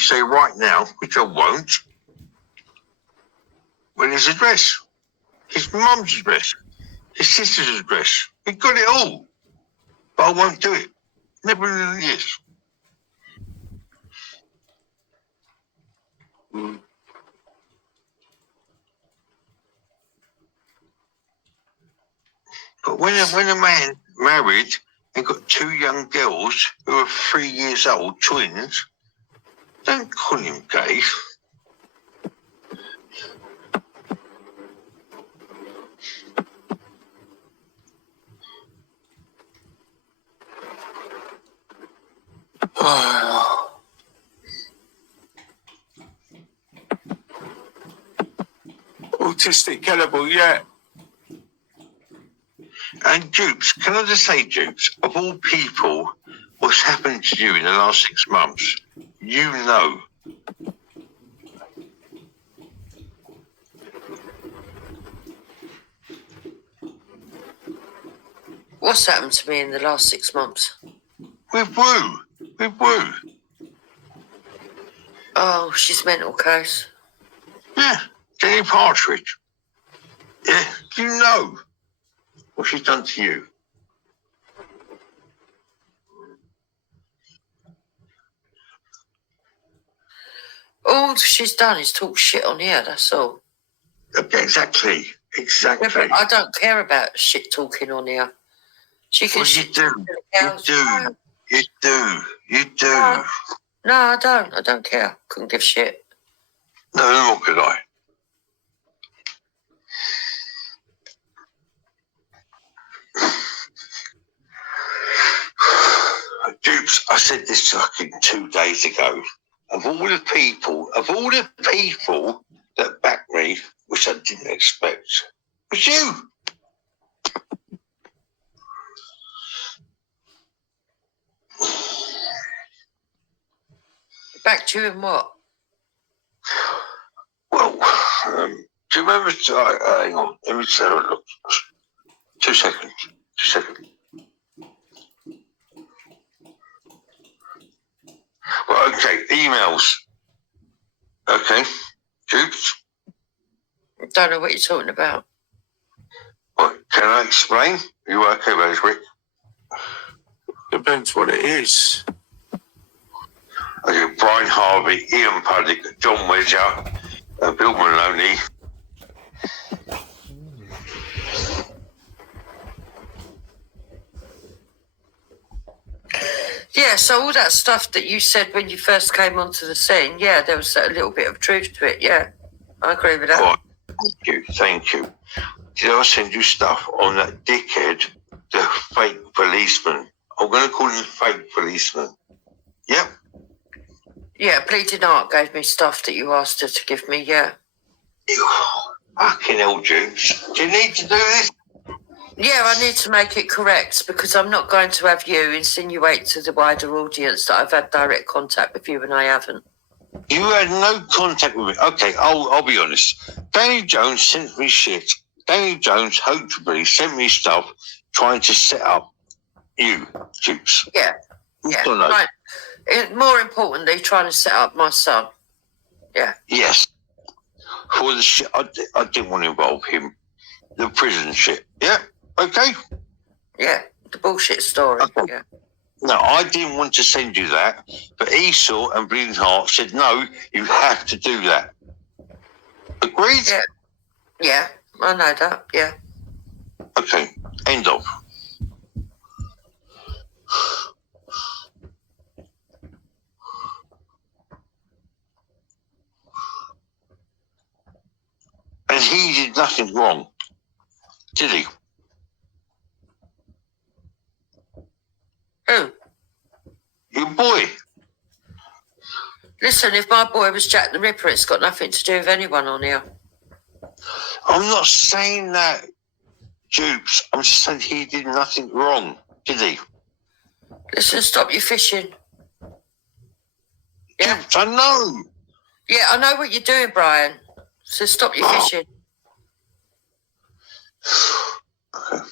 say right now, which I won't, well, his address, his mum's address, his sister's address. We've got it all. But I won't do it. Never in the years. But when a man married and got two young girls who are 3 years old, twins, don't call him gay. Autistic cannibal, yeah. And Dupes, can I just say, Dupes, of all people, what's happened to you in the last 6 months, you know. What's happened to me in the last 6 months? With Woo. With Woo. Oh, she's mental case. Yeah, Jenny Partridge. Yeah, you know what she's done to you. All she's done is talk shit on here, that's all. Okay, exactly. Yeah, but I don't care about shit talking on here. She can shit talk to the cows. You do. No, I don't. I don't care. Couldn't give shit. No, nor could I. Dupes, I said this fucking 2 days ago. Of all the people that backed me, which I didn't expect, was you. Back to you in what? Well, do you remember? Hang on, let me say a look. 2 seconds. Well, okay, emails. Okay, Dupes. Don't know what you're talking about. What, can I explain? Are you okay, Rosemary? Depends what it is. Okay, Brian Harvey, Ian Puddick, John Wedger, Bill Maloney. Yeah, so all that stuff that you said when you first came onto the scene, yeah, there was a little bit of truth to it, yeah. I agree with that. Oh, thank you. Did I send you stuff on that dickhead, the fake policeman? I'm going to call him fake policeman. Yep. Yeah, Bleeding Heart gave me stuff that you asked her to give me, yeah. Fucking hell, Dukes. Do you need to do this? Yeah, I need to make it correct because I'm not going to have you insinuate to the wider audience that I've had direct contact with you and I haven't. You had no contact with me. Okay, I'll be honest. Danny Jones sent me shit. Danny Jones hopefully sent me stuff trying to set up you, Dukes. Yeah. Right. More importantly, trying to set up my son. Yeah. Yes. For the shit, I didn't want to involve him. The prison shit. Yeah. Okay. Yeah. The bullshit story. Okay. Yeah. No, I didn't want to send you that, but Esau and Bleeding Heart said, no, you have to do that. Agreed? Yeah, I know that, yeah. Okay, end of. And he did nothing wrong, did he? Who? Your boy. Listen, if my boy was Jack the Ripper, it's got nothing to do with anyone on here. I'm not saying that, Dupes. I'm just saying he did nothing wrong, did he? Listen, stop your fishing. Yeah? Dupes, I know. Yeah, I know what you're doing, Brian. So stop your fishing. Okay.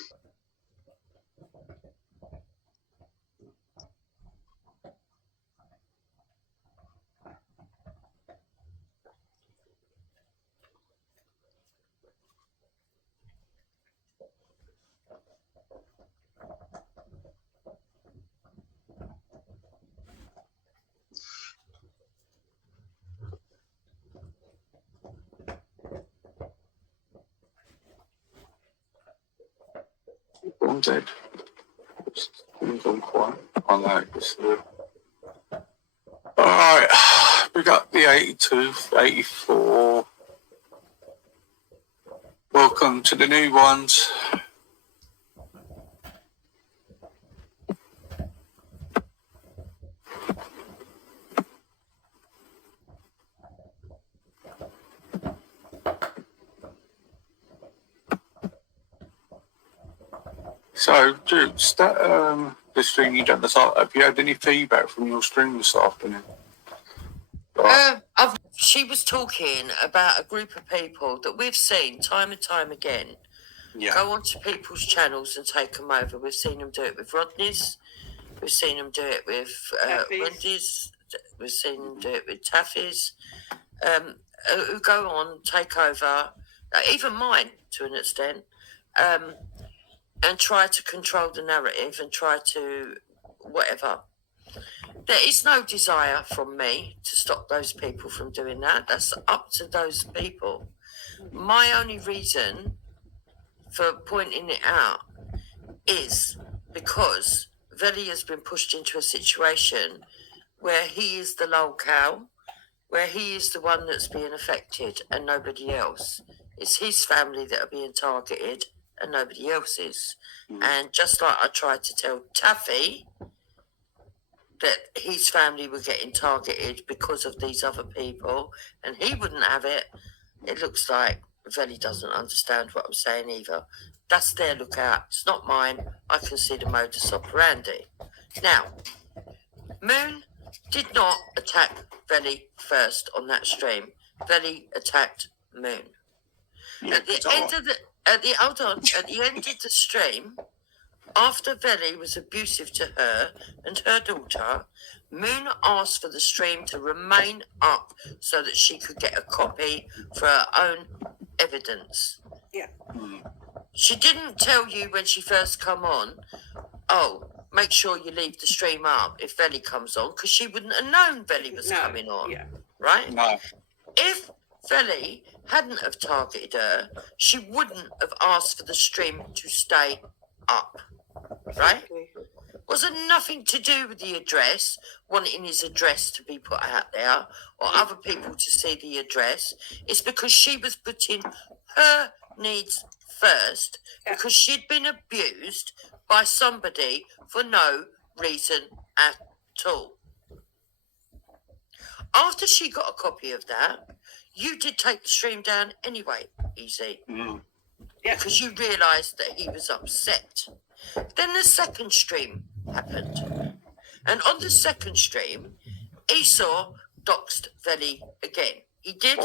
gone dead? It's gone quiet. I know. All right. We got the 82, 84. Welcome to the new ones. So, Jukes, that the stream you done this afternoon, have you had any feedback from your stream this afternoon? She was talking about a group of people that we've seen time and time again go onto people's channels and take them over. We've seen them do it with Rodney's. We've seen them do it with Wendy's. We've seen them do it with Taffy's. Who go on, take over, even mine to an extent, and try to control the narrative and try to whatever. There is no desire from me to stop those people from doing that. That's up to those people. My only reason for pointing it out is because Veli has been pushed into a situation where he is the locale, where he is the one that's being affected and nobody else. It's his family that are being targeted and nobody else's. And just like I tried to tell Taffy that his family were getting targeted because of these other people and he wouldn't have it, it looks like Veli doesn't understand what I'm saying either. That's their lookout. It's not mine. I can see the modus operandi. Now, Moon did not attack Veli first on that stream. Veli attacked Moon. At the end of the stream, after Veli was abusive to her and her daughter, Moon asked for the stream to remain up so that she could get a copy for her own evidence. Yeah. She didn't tell you when she first come on, oh, make sure you leave the stream up if Veli comes on, because she wouldn't have known Veli was coming on. Yeah. Right? No. If Veli hadn't have targeted her, she wouldn't have asked for the stream to stay up. Right? Was it nothing to do with the address, wanting his address to be put out there, or other people to see the address? It's because she was putting her needs first, because she'd been abused by somebody for no reason at all. After she got a copy of that, you did take the stream down anyway, Easy. Because you realised that he was upset. Then the second stream happened. And on the second stream, Esau doxed Veli again. He did.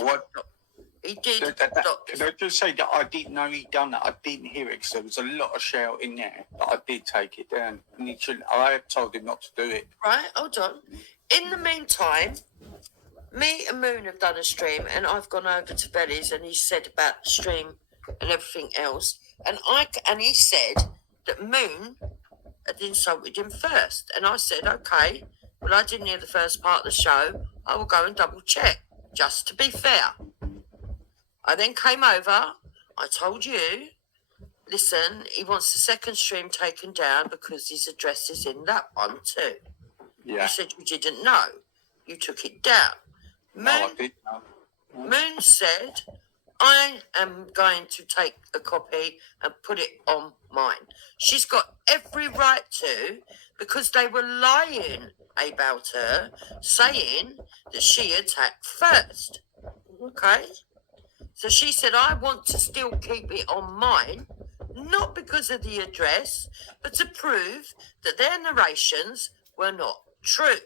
He did. Can I just say that I didn't know he'd done that? I didn't hear it because there was a lot of shouting there, but I did take it down. And he shouldn't. I have told him not to do it. Right, hold on. In the meantime, me and Moon have done a stream, and I've gone over to Veli's, and he said about the stream and everything else, and he said that Moon had insulted him first, and I said, okay, well, I didn't hear the first part of the show. I will go and double check, just to be fair. I then came over. I told you, listen, he wants the second stream taken down because his address is in that one too. Yeah. You said you didn't know. You took it down. No, I didn't know. Moon said, I am going to take a copy and put it on mine. She's got every right to, because they were lying about her, saying that she attacked first. Okay? So she said, I want to still keep it on mine, not because of the address, but to prove that their narrations were not true.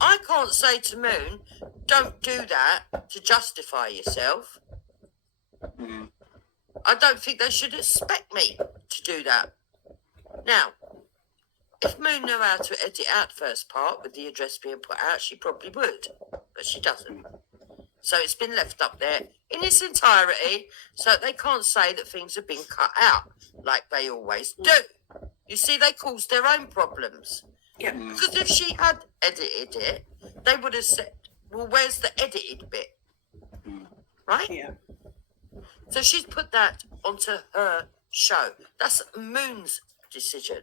I can't say to Moon, don't do that to justify yourself. I don't think they should expect me to do that. Now, if Moon knew how to edit out the first part with the address being put out, she probably would, but she doesn't. So it's been left up there in its entirety, so they can't say that things have been cut out like they always do. You see, they cause their own problems. Yeah. Because if she had edited it, they would have said, well, where's the edited bit? Right? Yeah. So she's put that onto her show. That's Moon's decision.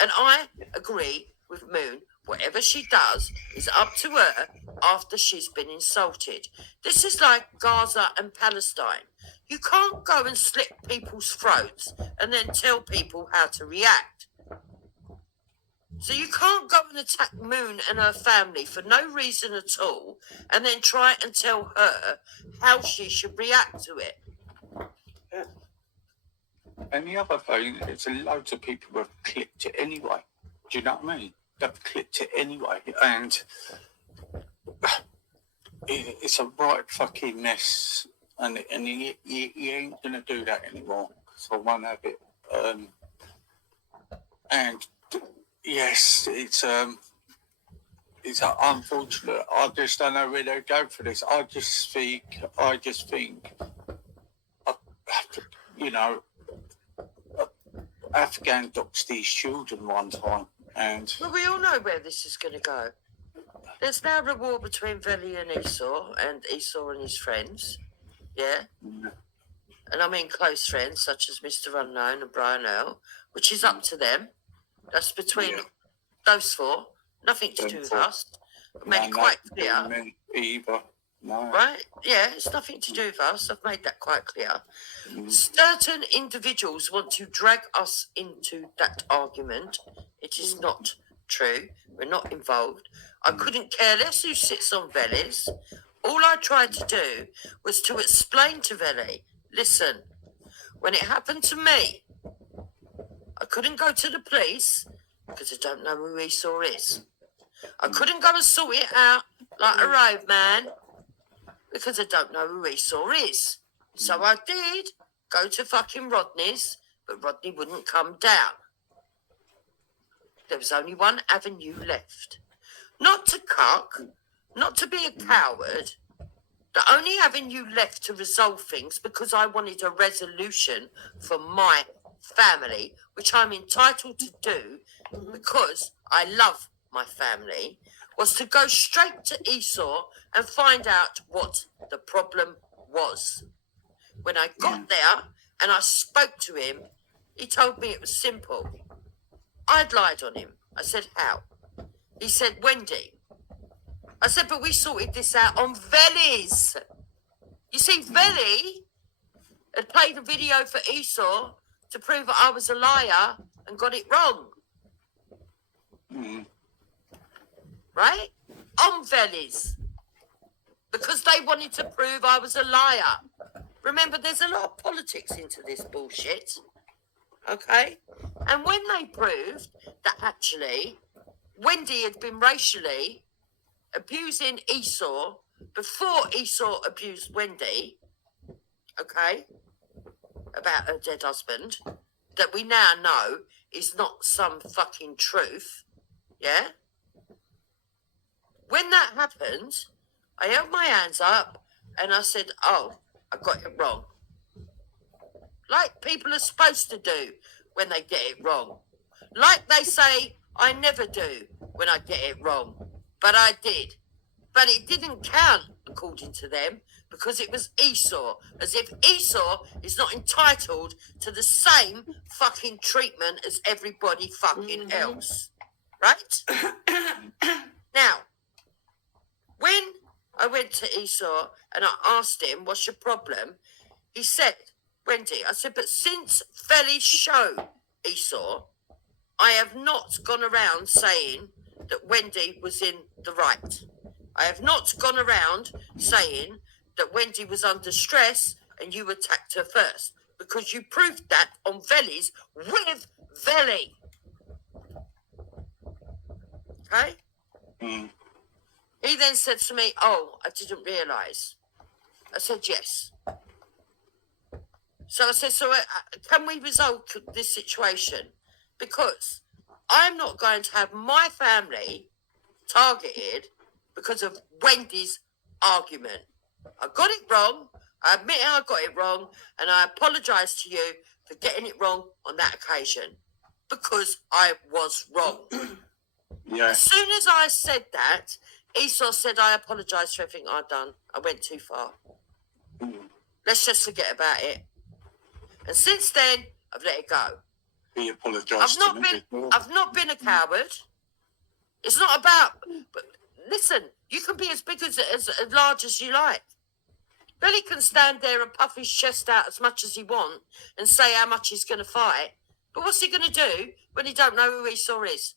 And I agree with Moon. Whatever she does is up to her after she's been insulted. This is like Gaza and Palestine. You can't go and slit people's throats and then tell people how to react. So you can't go and attack Moon and her family for no reason at all and then try and tell her how she should react to it. And the other thing, it's loads of people who have clipped it anyway. Do you know what I mean? They've clipped it anyway. And it's a right fucking mess. And he ain't going to do that anymore. So I won't have it. And yes, it's unfortunate. I just don't know where they go for this. I just think, you know, Afghan doxed these children one time, and well, we all know where this is going to go. There's now a war between Veli and Esau and his friends, yeah? And I mean close friends such as Mr. Unknown and Brian Earl, which is up to them. That's between those four. Nothing to do with us. I've made it quite clear. Either. No. Right? Yeah, it's nothing to do with us. I've made that quite clear. Certain individuals want to drag us into that argument. It is not true. We're not involved. I couldn't care less who sits on Veli's. All I tried to do was to explain to Veli, listen, when it happened to me, I couldn't go to the police because I don't know who Esau is. I couldn't go and sort it out like a roadman because I don't know who Esau is. So I did go to fucking Rodney's, but Rodney wouldn't come down. There was only one avenue left. Not to cuck, not to be a coward. The only avenue left to resolve things, because I wanted a resolution for my family, which I'm entitled to do because I love my family, was to go straight to Esau and find out what the problem was. When I got there and I spoke to him, he told me it was simple. I'd lied on him. I said, how? He said, Wendy. I said, but we sorted this out on Veli's. You see, Veli had played a video for Esau to prove that I was a liar and got it wrong. Right? On Veli's. Because they wanted to prove I was a liar. Remember, there's a lot of politics into this bullshit. Okay? And when they proved that actually Wendy had been racially abusing Esau before Esau abused Wendy, okay, about her dead husband, that we now know is not some fucking truth, yeah? When that happened, I held my hands up and I said, oh, I got it wrong. Like people are supposed to do when they get it wrong. Like they say, I never do when I get it wrong. But I did. But it didn't count, according to them, because it was Esau. As if Esau is not entitled to the same fucking treatment as everybody fucking else. Right? Now, when I went to Esau and I asked him, what's your problem? He said, Wendy, I said, but since Veli's show, Esau, I have not gone around saying that Wendy was in the right. I have not gone around saying that Wendy was under stress and you attacked her first, because you proved that on Veli's with Veli. Okay? He then said to me, oh, I didn't realise. I said, yes. So I said, so can we resolve this situation? Because I'm not going to have my family targeted because of Wendy's argument. I got it wrong. I admit I got it wrong. And I apologise to you for getting it wrong on that occasion. Because I was wrong. Yeah. As soon as I said that, Esau said, I apologise for everything I've done. I went too far. Let's just forget about it. And since then, I've let it go. He apologised to me. I've not been a coward. It's not about. But listen, you can be as big as large as you like. Billy can stand there and puff his chest out as much as he wants and say how much he's going to fight. But what's he going to do when he don't know who Esau is?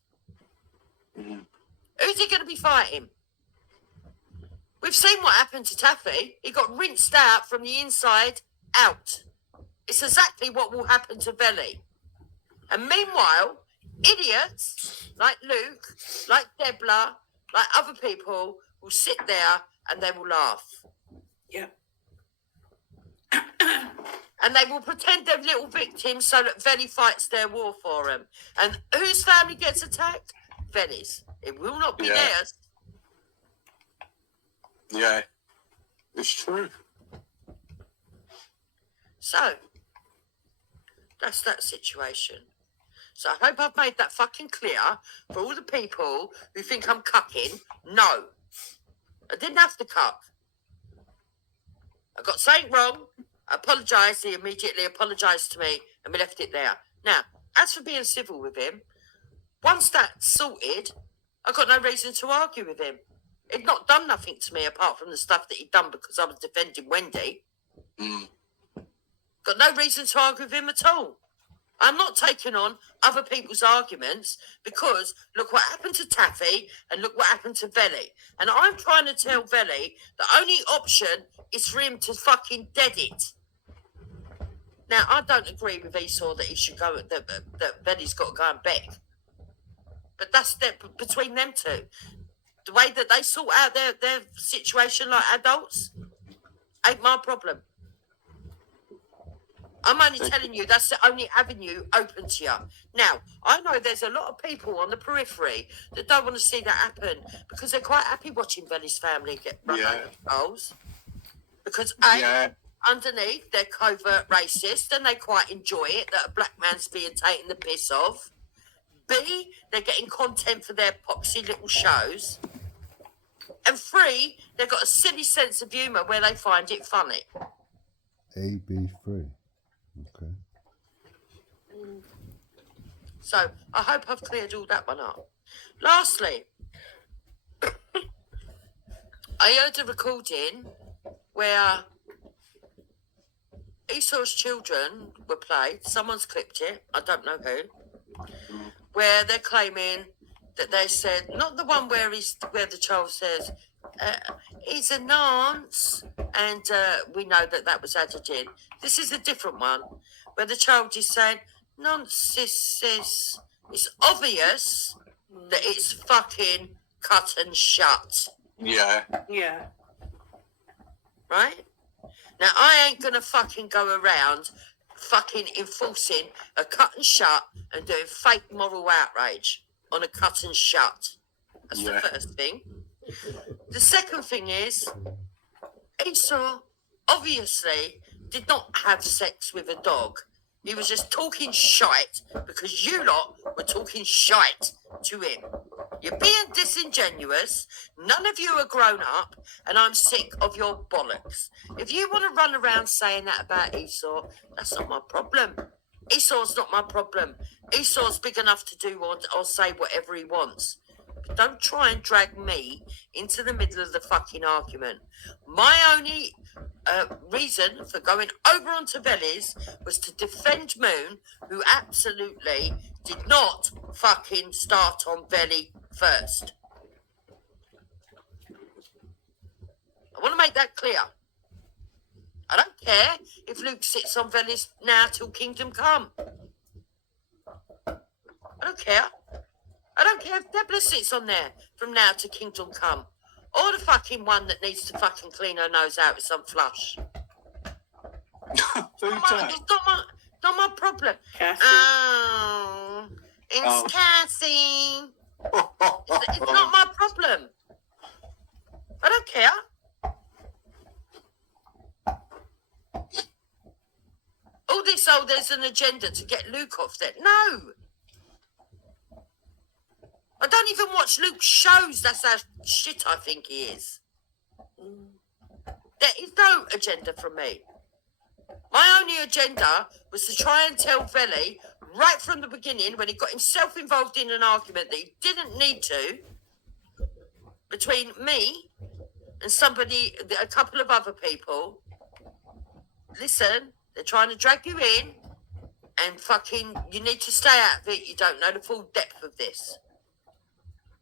Mm. Who's he going to be fighting? We've seen what happened to Taffy. He got rinsed out from the inside out. It's exactly what will happen to Belly. And meanwhile, idiots like Luke, like Debla, like other people will sit there and they will laugh. Yeah. And they will pretend they're little victims so that Velly fights their war for them. And whose family gets attacked? Velly's. It will not be theirs. Yeah, it's true. So, that's that situation. So I hope I've made that fucking clear for all the people who think I'm cucking. No. I didn't have to cuck. I got something wrong. I apologised. He immediately apologised to me and we left it there. Now, as for being civil with him, once that's sorted, I've got no reason to argue with him. He'd not done nothing to me apart from the stuff that he'd done because I was defending Wendy. Mm. Got no reason to argue with him at all. I'm not taking on other people's arguments because look what happened to Taffy and look what happened to Velly. And I'm trying to tell Velly the only option is for him to fucking dead it. Now, I don't agree with Esau that he should go, that Velly's got to go and beg. But that's between them two. The way that they sort out their situation like adults ain't my problem. I'm only telling you that's the only avenue open to you. Now, I know there's a lot of people on the periphery that don't want to see that happen because they're quite happy watching Velly's family get run over the coals. Because underneath, they're covert racist and they quite enjoy it that a black man's being taken the piss of. B, they're getting content for their poxy little shows. And 3, they've got a silly sense of humour where they find it funny. A, B, 3. Okay. So, I hope I've cleared all that one up. Lastly, I heard a recording where Esau's children were played. Someone's clipped it. I don't know who. Where they're claiming that they said, not the one where the child says, he's a nonce, and we know that was added in. This is a different one, where the child is saying, nonce, it's obvious that it's fucking cut and shut. Yeah. Yeah. Right? Now, I ain't gonna fucking go around fucking enforcing a cut and shut and doing fake moral outrage on a cut and shut. That's the first thing. The second thing is, Esau obviously did not have sex with a dog. He was just talking shite because you lot were talking shite to him. You're being disingenuous. None of you are grown up, and I'm sick of your bollocks. If you want to run around saying that about Esau, that's not my problem. Esau's not my problem. Esau's big enough to do or say whatever he wants. But don't try and drag me into the middle of the fucking argument. My only reason for going over onto Velly's was to defend Moon, who absolutely did not fucking start on Velly first. I want to make that clear. I don't care if Luke sits on Velly's now till Kingdom Come. I don't care. I don't care if Debla sits on there from now to Kingdom Come. Or the fucking one that needs to fucking clean her nose out with some flush. It's not my problem. Cassie. Oh, it's Cassie. It's not my problem. I don't care. All this, there's an agenda to get Luke off there. No. I don't even watch Luke's shows. That's how shit I think he is. There is no agenda from me. My only agenda was to try and tell Velli right from the beginning, when he got himself involved in an argument that he didn't need to, between me and a couple of other people. Listen, they're trying to drag you in, and fucking, you need to stay out of it. You don't know the full depth of this.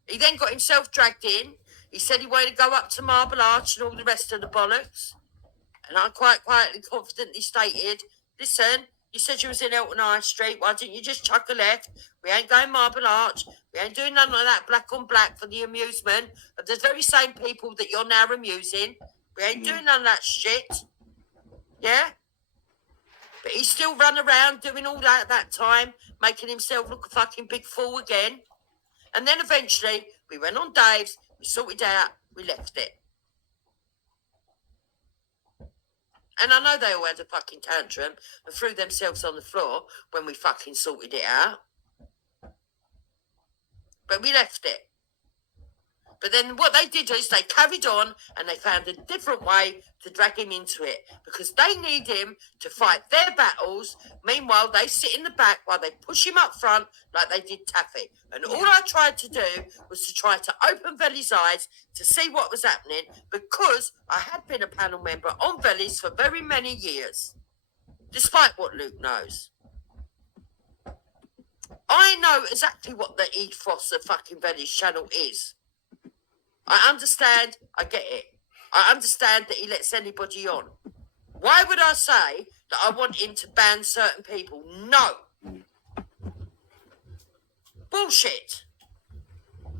He then got himself dragged in. He said he wanted to go up to Marble Arch and all the rest of the bollocks. And I quite quietly, confidently stated, listen, you said you was in Elton High Street. Why didn't you just chuck a left? We ain't going Marble Arch. We ain't doing none of that black on black for the amusement of the very same people that you're now amusing. We ain't doing none of that shit. Yeah? But he still run around doing all that at that time, making himself look a fucking big fool again. And then eventually, we went on Dave's, we sorted out, we left it. And I know they all had a fucking tantrum and threw themselves on the floor when we fucking sorted it out. But we left it. But then what they did is they carried on and they found a different way to drag him into it because they need him to fight their battles. Meanwhile, they sit in the back while they push him up front like they did Taffy. And all I tried to do was to try to open Velli's eyes to see what was happening because I had been a panel member on Velli's for very many years, despite what Luke knows. I know exactly what the ethos of fucking Velli's channel is. I understand, I get it. I understand that he lets anybody on. Why would I say that I want him to ban certain people? No. Bullshit.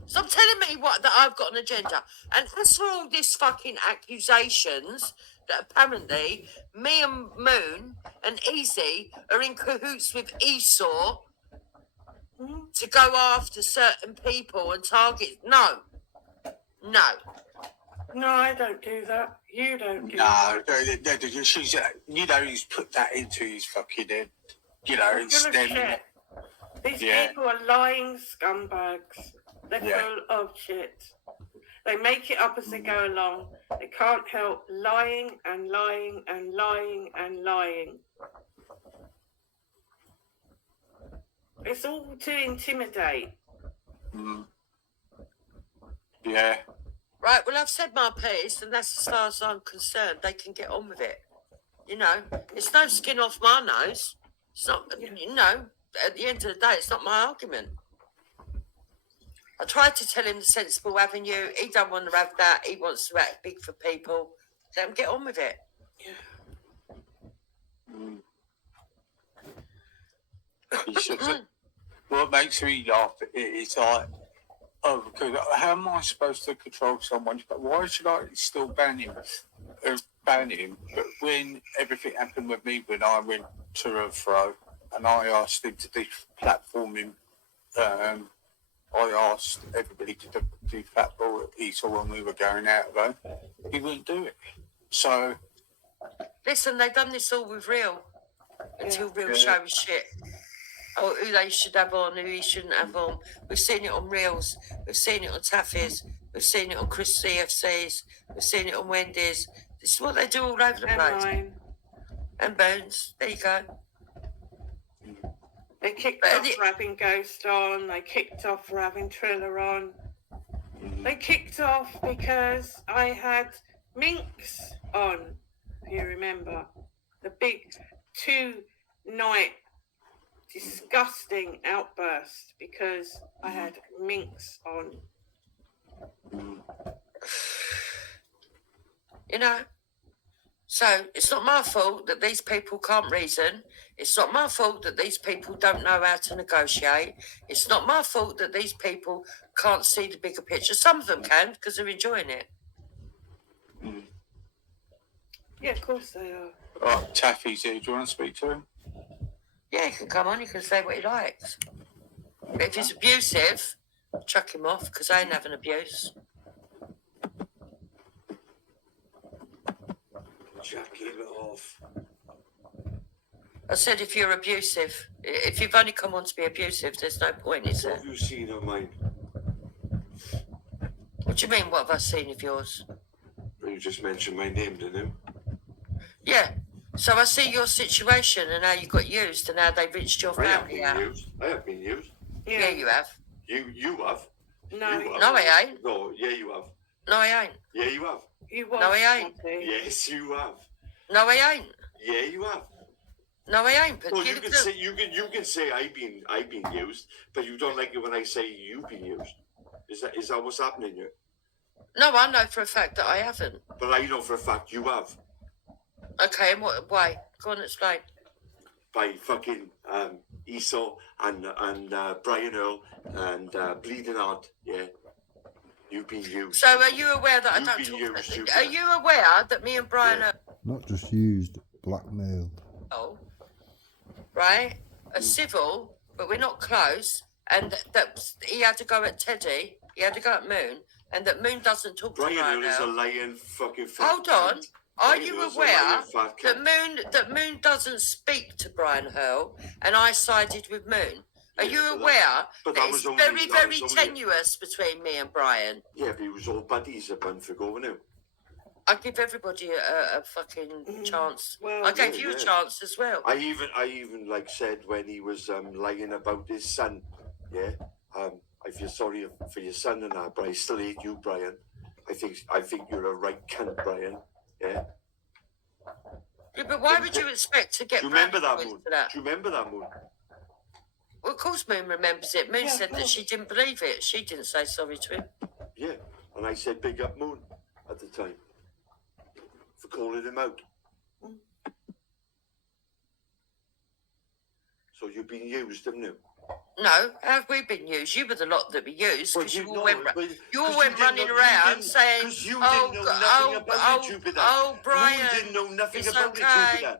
Stop telling me that I've got an agenda. And as for all these fucking accusations that apparently me and Moon and Easy are in cahoots with Esau to go after certain people and target. No. No. No, I don't do that. You don't do that. No, she's, he's put that into his fucking head. It's Full of them. shit. These people are lying scumbags. They're full of shit. They make it up as they go along. They can't help lying and lying and lying and lying. It's all to intimidate. Yeah. Right, well, I've said my piece, and that's as far as I'm concerned. They can get on with it. It's no skin off my nose. It's not, at the end of the day, it's not my argument. I tried to tell him the sensible avenue. He don't want to have that. He wants to act big for people. Let him get on with it. What makes me laugh is like, because how am I supposed to control someone? But why should I still ban him? But when everything happened with me, when I went to and fro, and I asked him to deplatform him, I asked everybody to deplatform Esau when we were going out though. He wouldn't do it. So listen, they've done this all with Real until Real show his shit. Or who they should have on, who he shouldn't have on. We've seen it on Reels. We've seen it on Taffy's. We've seen it on Chris CFC's. We've seen it on Wendy's. This is what they do all over the place. Mine. And Bones. There you go. They kicked off for having Ghost on. They kicked off for having Triller on. They kicked off because I had Minx on, if you remember. The big 2-night disgusting outburst because I had Minx on. So it's not my fault that these people can't reason. It's not my fault that these people don't know how to negotiate. It's not my fault that these people can't see the bigger picture. Some of them can because they're enjoying it. Yeah, of course they are. right, Taffy's here. Do you want to speak to him? Yeah, he can come on. He can say what he likes. But if he's abusive, chuck him off because I ain't having abuse. Jack, leave it off. I said if you're abusive, if you've only come on to be abusive, there's no point, is there? What have you seen of mine? What do you mean, what have I seen of yours? You just mentioned my name, didn't you? Yeah. So I see your situation and how you got used and how they reached your I have family been out. used. I have been used. Yeah, you have. You have. No, You have. No, I ain't. No, yeah, you have. No, I ain't. Yeah, you have. You was. No, I ain't. Daddy. Yes, you have. No, I ain't. Yeah, you have. No, I ain't. But No, you can say I've been used, but you don't like it when I say you've been used. Is that what's happening here? No, I know for a fact that I haven't. But I know for a fact you have. Okay, and what? Why? Go on, explain. By fucking Esau and Brian Earl and Bleeding Heart, yeah. You've been used. So are you aware that I don't talk? Are you aware that me and Brian are Not just used, blackmailed. right? A civil, but we're not close, and that he had to go at Teddy, he had to go at Moon, and that Moon doesn't talk to Brian Brian Earl is a Earl. lying fucking fat Hold on. cunt. Are Brian you Earl's a aware lying fat cunt. that Moon doesn't speak to Brian Earl, and I sided with Moon? Are you aware that it's very tenuous between me and Brian? Yeah, but he was all buddies a month ago, wasn't it? I give everybody a fucking chance. Well, I gave you a chance as well. I even like said when he was lying about his son, yeah. I feel sorry for your son and that, but I still hate you, Brian. I think you're a right cunt, Brian. Yeah. Yeah, but why would you expect to get? Do you remember that, Moon? Moon? Do you remember that, Moon? Well, of course Moon remembers it. Moon said that she didn't believe it. She didn't say sorry to him. Yeah, and I said big up Moon at the time for calling him out. So you've been used, haven't you? No, how have we been used? You were the lot that we used because you all went running know, around saying, because you didn't know nothing about it, Jupiter. Brian, Moon didn't know nothing it's about okay. it, Jupiter.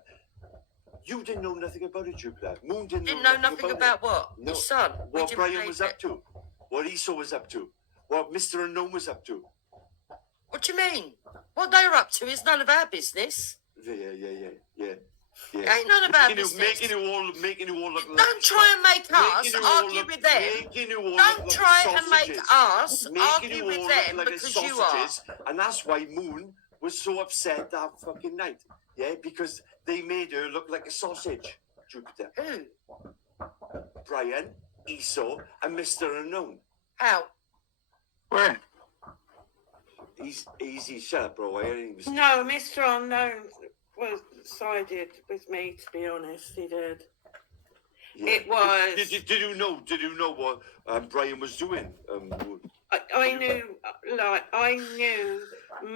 You didn't know nothing about it, Jupiter. Moon didn't know nothing about what? No. His son. What Brian was up to. What Esau was up to. What Mr. Unknown was up to. What do you mean? What they're up to is none of our business. Yeah. It ain't none of our business. Making you all look like... Don't try and make us argue with them. Don't try and make us argue with them because you are. And that's why Moon was so upset that fucking night. Yeah, because they made her look like a sausage, Jupiter. Who? Brian, Esau, and Mr. Unknown. How? Where? Easy, shut up, bro. No, Mr. Unknown was sided with me, to be honest. He did. Yeah. It was. Did you know what Brian was doing? I knew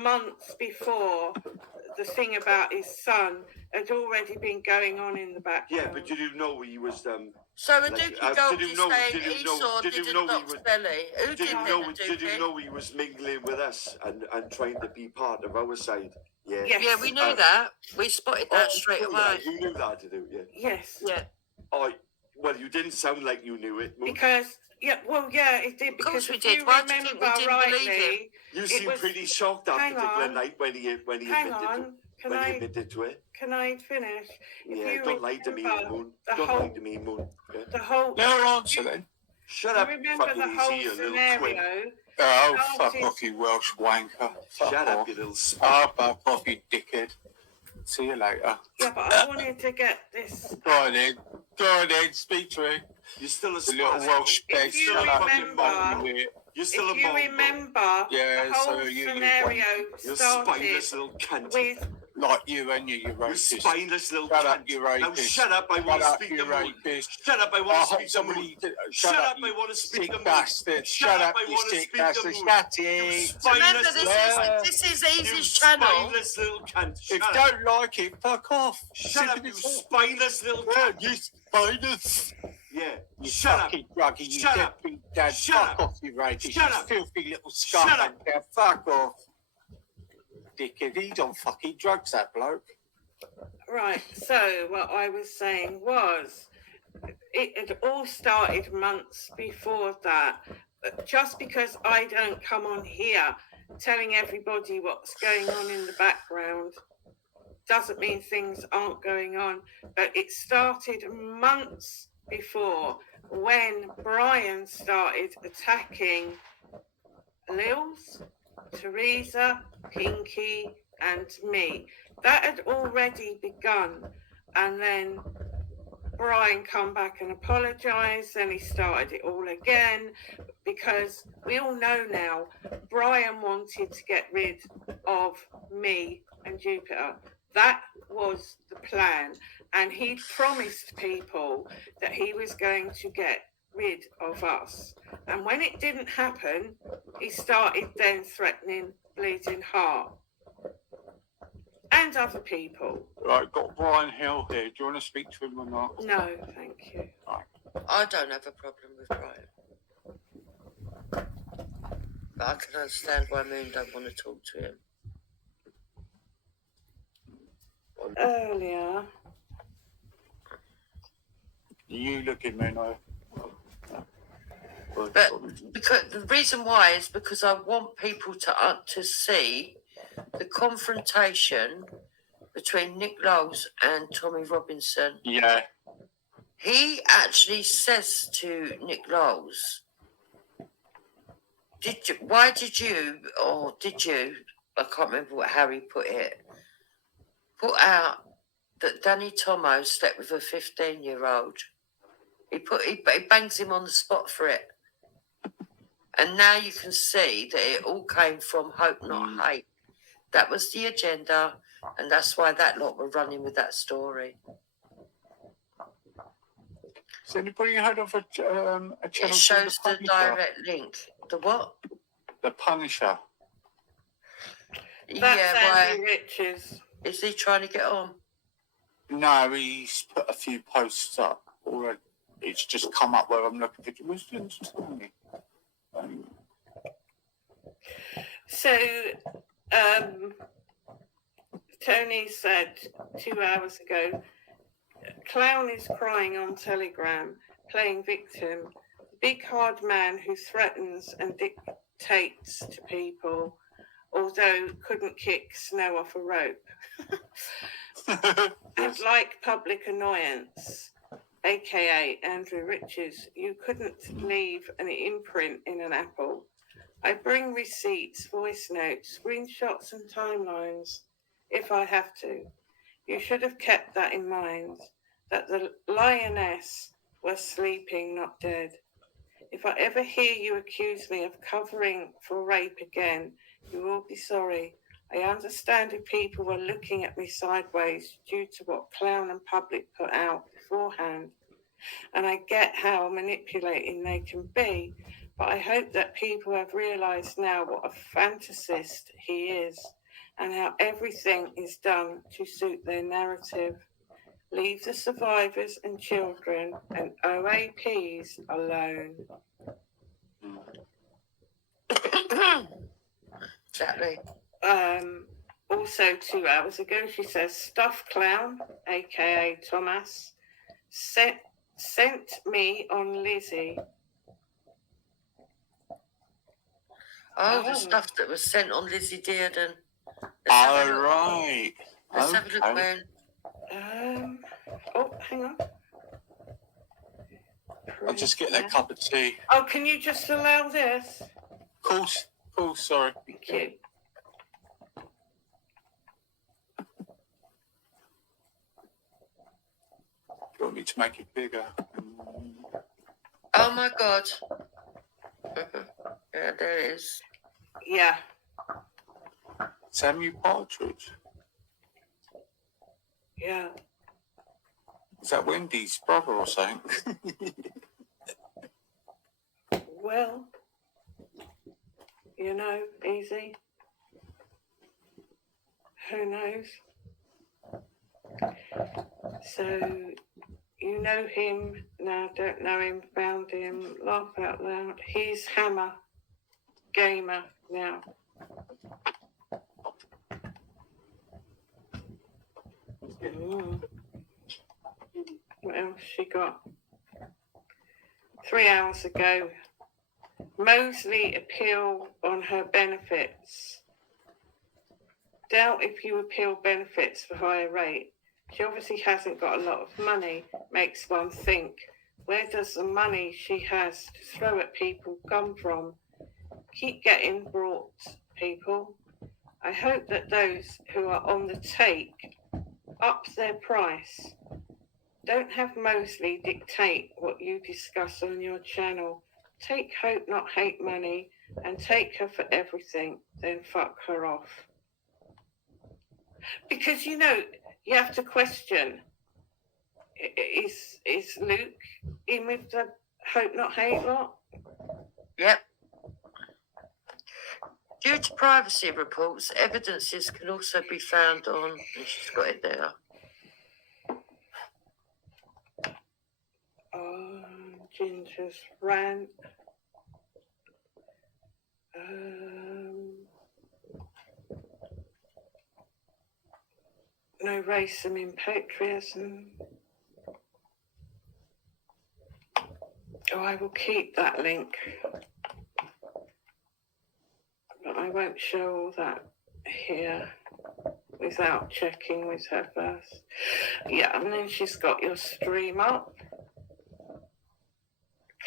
months before the thing about his son had already been going on in the background. Yeah, but did you know he was So a Dookie Gold is saying Esau didn't box belly. Who did that, Did you know he was mingling with us and trying to be part of our side? Yeah. Yes. Yeah, we knew that. We spotted that straight away. You knew that, did you? Yeah. Yes. Yeah. Oh, well, you didn't sound like you knew it. Because, it did. Of course because we if did. you Why do you think remember we didn't believe him? rightly, You seemed pretty shocked that Hang particular on. night when he admitted to it. Can I finish? Yeah, don't lie to me, Moon. Don't lie to me, Moon. Yeah. The whole. No answer then. Shut up, Remember fucking the whole easy, you little twin. scenario? Oh, fuck off, you Welsh wanker. Shut up, you little Fuck off, you dickhead. See you later. Yeah, but I wanted to get this. Go on then, speak to him. You're still a The little Welsh If bed. you Shut up, remember- you You're still If a you mongrel. remember, Yeah, the whole so you scenario You're a started spineless little cunt. with. like you and you You racist. spineless little Shut cunt. up, you Now rapist. shut up, I want to Shut up, speak you to Moon. rapist. Shut up, I I want to hope speak to Moon. somebody... Shut up, I want to speak to Sick Moon. bastard. Shut up, I you want to sick speak to bastard. Moon. Shut You it. Remember, spineless this is you Easy's channel. spineless little cunt. If you Shut up. don't like it, fuck off. Shut up, you spineless little Yeah, cunt. you spineless. Yeah. You Shut up. fucking druggie, you Shut up. deadbeat dad. Shut Fuck up. off, you rapist. Shut You up. filthy little Shut scum. up. Yeah, fuck off. Dickhead, he's on fucking drugs, that bloke. Right, so what I was saying was, it had all started months before that. But just because I don't come on here telling everybody what's going on in the background doesn't mean things aren't going on. But it started months before when Brian started attacking Lils, Teresa, Pinky, and me. That had already begun, and then Brian come back and apologised, and he started it all again, because we all know now Brian wanted to get rid of me and Jupiter. That was the plan, and he promised people that he was going to get rid of us. And when it didn't happen, he started then threatening Bleeding Heart and other people. Right, got Brian Hill here. Do you want to speak to him or not? No, thank you. I don't have a problem with Brian. But I can understand why Moon don't want to talk to him. Earlier, You look at me now. But because the reason why is because I want people to see the confrontation between Nick Knowles and Tommy Robinson. Yeah. He actually says to Nick Knowles, why did you, I can't remember what Harry put it, put out that Danny Tomo slept with a 15-year-old. He bangs him on the spot for it. And now you can see that it all came from hope, not hate. That was the agenda, and that's why that lot were running with that story. Has anybody heard of a channel? It shows the direct link. The what? The Punisher. that's Andy Richards. Is he trying to get on? No, he's put a few posts up already. It's just come up where I'm looking for. Muslims, Tony. So, Tony said 2 hours ago, clown is crying on Telegram, playing victim, big hard man who threatens and dictates to people, although couldn't kick snow off a rope. And like public annoyance, aka Andrew Richards, you couldn't leave an imprint in an apple. I bring receipts, voice notes, screenshots and timelines if I have to. You should have kept that in mind, that the lioness was sleeping, not dead. If I ever hear you accuse me of covering for rape again, you will be sorry. I understand if people were looking at me sideways due to what Clown and Public put out beforehand, and I get how manipulating they can be, but I hope that people have realised now what a fantasist he is and how everything is done to suit their narrative. Leave the survivors and children and OAPs alone. Exactly. Also 2 hours ago, she says, Stuff Clown, aka Thomas, sent me on Lizzie. The stuff that was sent on Lizzie Dearden. Right. Let's have a look, Moon. Hang on. I'll just get that cup of tea. Oh, can you just allow this? Of course, sorry. Thank you. Do you want me to make it bigger? Oh my God. Yeah, there it is. Yeah. Samuel Partridge. Yeah. Is that Wendy's brother or something? Well, easy. Who knows? So, you know him, now don't know him, found him, laugh out loud. He's Hammer Gamer now. What else she got? 3 hours ago, Mosley appeal on her benefits. Doubt if you appeal benefits for higher rate. She obviously hasn't got a lot of money. Makes one think, where does the money she has to throw at people come from? Keep getting brought, people. I hope that those who are on the take up their price. Don't have Mosley dictate what you discuss on your channel. Take Hope Not Hate money and take her for everything, then fuck her off. Because, you know, you have to question, is Luke in with the Hope Not Hate lot? Yep. Due to privacy reports, evidences can also be found on, and she's got it there. Ginger's rant. No racism in patriotism. Oh, I will keep that link. But I won't show all that here without checking with her first. Yeah, and then she's got your stream up.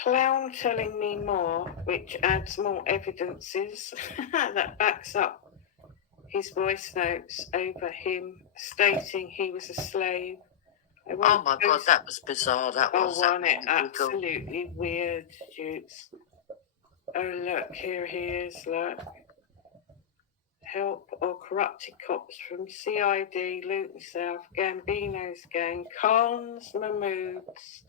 Clown telling me more, which adds more evidences that backs up his voice notes over him stating he was a slave. Oh my God, that was bizarre. That was. Wasn't it absolutely weird, Dukes? Oh, look, here he is, look. Help or corrupted cops from CID, Luton South, Gambino's gang, Khan's Mahmood's.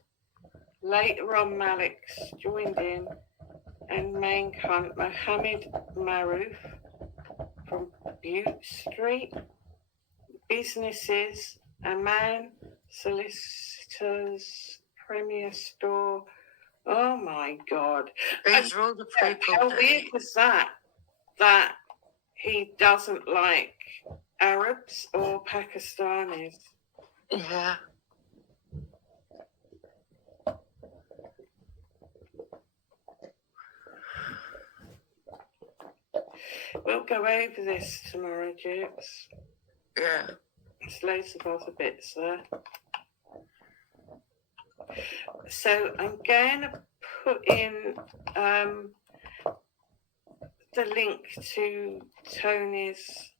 Later on, Malik's joined in, and main cunt Mohammed Maroof from Butte Street. Businesses, a man, solicitors, Premier Store. Oh my God. These are all the people. How weird was that? That he doesn't like Arabs or Pakistanis. Yeah. We'll go over this tomorrow, Jukes. Yeah. There's loads of other bits there. So I'm going to put in the link to Tony's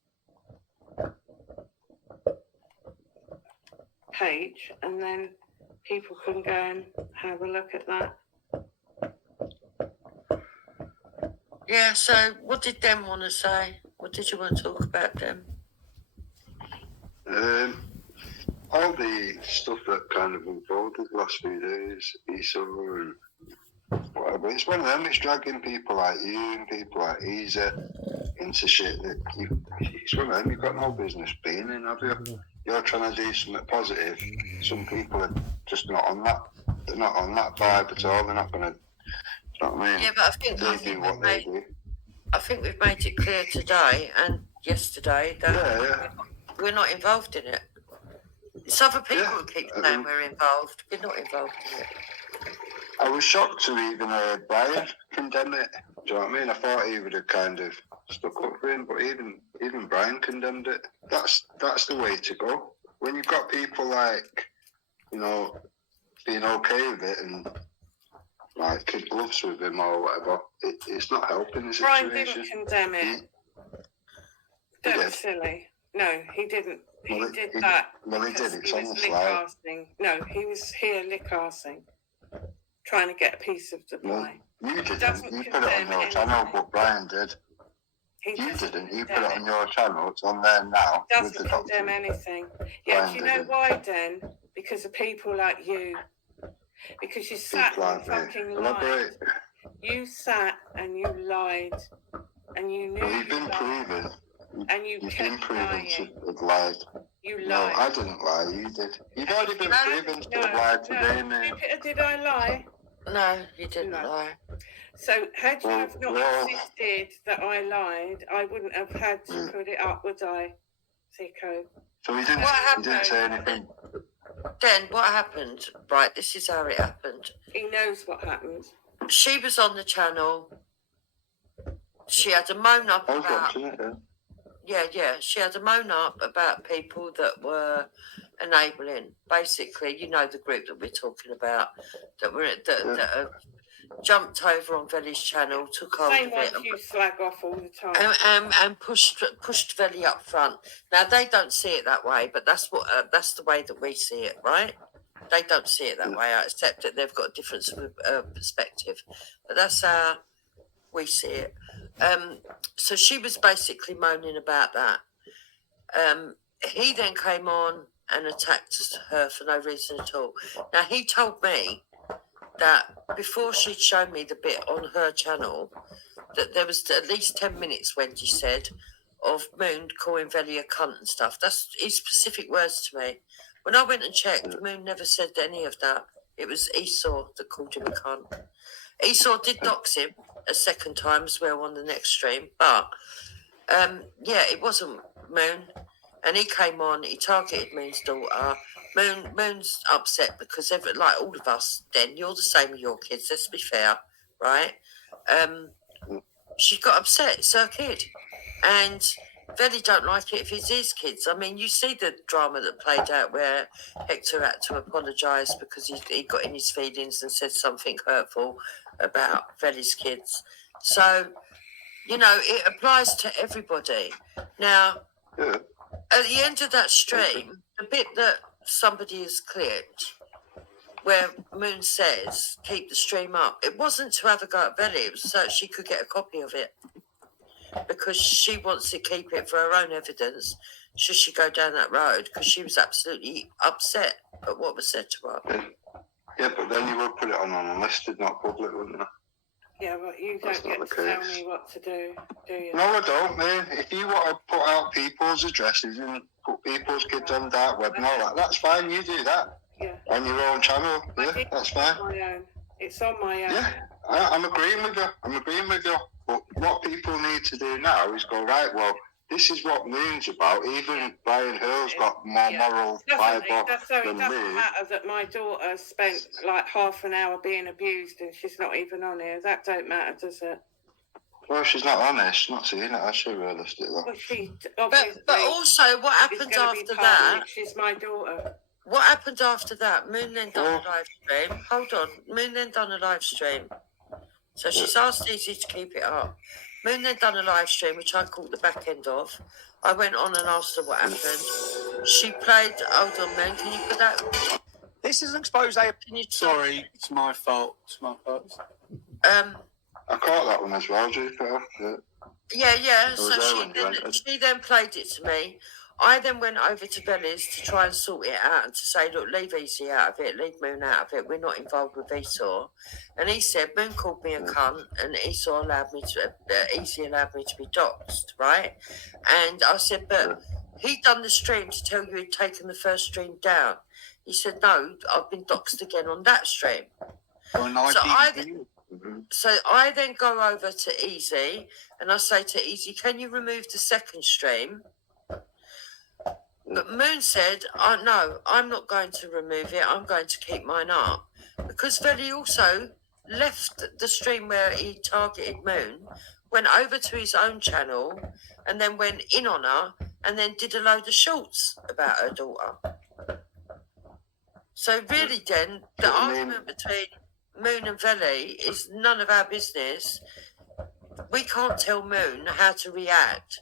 page, and then people can go and have a look at that. Yeah, so what did Dem want to say? What did you want to talk about, Dem? All the stuff that kind of unfolded the last few days, Esau and whatever, it's one of them, it's dragging people like you and people like Isa into shit that it's one of them, you've got no business being in, have you? You're trying to do something positive. Some people are just not on that. They're not on that vibe at all. They're not going to. You know what I mean? Yeah, but I think we've made it clear today and yesterday that we're not involved in it. It's other people who keep saying we're involved. We're not involved in it. I was shocked to even Brian condemn it. Do you know what I mean? I thought he would have kind of stuck up for him, but even Brian condemned it. That's the way to go. When you've got people like, you know, being okay with it and like kid gloves with him or whatever, it's not helping the situation. Brian didn't condemn it. Don't be silly. No, he didn't. He did that. Well, he did. It's on the slide. No, he was here lick-arsing, trying to get a piece of the pie. You didn't. You put it on your channel, but Brian did. You didn't. You put it on your channel. It's on there now. He doesn't condemn anything. Yeah, do you know why, Den? Because of people like you. Because you sat and fucking lied. You sat and you lied. And you knew you've been proven. And you've been proven to have lied. You lied. No, I didn't lie. You did. You've already been proven to have lied today, mate. Did I lie? No, you didn't lie. So had you have not insisted that I lied, I wouldn't have had to put it up, would I, Sicko? So he didn't say anything. Then what happened? Right, this is how it happened. He knows what happened. She was on the channel. She had a moan up about... Yeah. She had a moan up about people that were enabling. Basically, you know the group that we're talking about, that are jumped over on Velly's channel, took hold Same of ones it, you slag off all the time. and pushed Velly up front. Now they don't see it that way, but that's the way that we see it, right? They don't see it that way. I accept that they've got a difference of perspective, but that's how we see it. So she was basically moaning about that. He then came on and attacked her for no reason at all. Now he told me that before she'd shown me the bit on her channel, that there was at least 10 minutes, Wendy said, of Moon calling Velly a cunt and stuff. That's his specific words to me. When I went and checked, Moon never said any of that. It was Esau that called him a cunt. Esau did dox him a second time as well on the next stream, but it wasn't Moon. And he came on, he targeted Moon's daughter. Moon's upset because, like all of us, then you're the same with your kids, let's be fair, right? She got upset, it's her kid. And Velly don't like it if it's his kids. I mean, you see the drama that played out where Hector had to apologise because he got in his feelings and said something hurtful about Velly's kids. So, it applies to everybody. Now, at the end of that stream, the bit that somebody has clipped, where Moon says, keep the stream up, it wasn't to have a go at Velly, it was so she could get a copy of it. Because she wants to keep it for her own evidence, should she go down that road, because she was absolutely upset at what was said to her. Yeah, but then you would put it on unlisted, not public, wouldn't you? Yeah, but you don't get to tell me what to do you? No, I don't, man. If you want to put out people's addresses and put people's kids on dark web and all that, that's fine. You do that. Yeah. On your own channel. Yeah, that's fine. It's on my own. Yeah, I'm agreeing with you. But what people need to do now is go, right, well, this is what Moon's about. Even Brian Hill's got more moral fibre than it doesn't me. matter that my daughter spent like half an hour being abused and she's not even on here. That don't matter, does it? Well, she's not honest. She's not seeing it, has she, realistically? Well, she but also, what happened after that? She's my daughter. What happened after that? Moon then done a live stream. Hold on. Moon then done a live stream. So she's asked Easy to keep it up. Moon then done a live stream, which I caught the back end of. I went on and asked her what happened. She played. Hold on, Moon. Can you put that? This is an expose. Sorry, it's my fault. I caught that one as well, Jupiter. Yeah. So she then played it to me. I then went over to Velly's to try and sort it out and to say, look, leave Easy out of it, leave Moon out of it. We're not involved with Esau. And he said, Moon called me a cunt, and Easy allowed me to be doxed, right? And I said, but he done the stream to tell you he'd taken the first stream down. He said, no, I've been doxed again on that stream. So I then go over to Easy, and I say to Easy, can you remove the second stream? But Moon said, no, I'm not going to remove it. I'm going to keep mine up. Because Velly also left the stream where he targeted Moon, went over to his own channel, and then went in on her, and then did a load of shorts about her daughter. So really, then, the argument between Moon and Velly is none of our business. We can't tell Moon how to react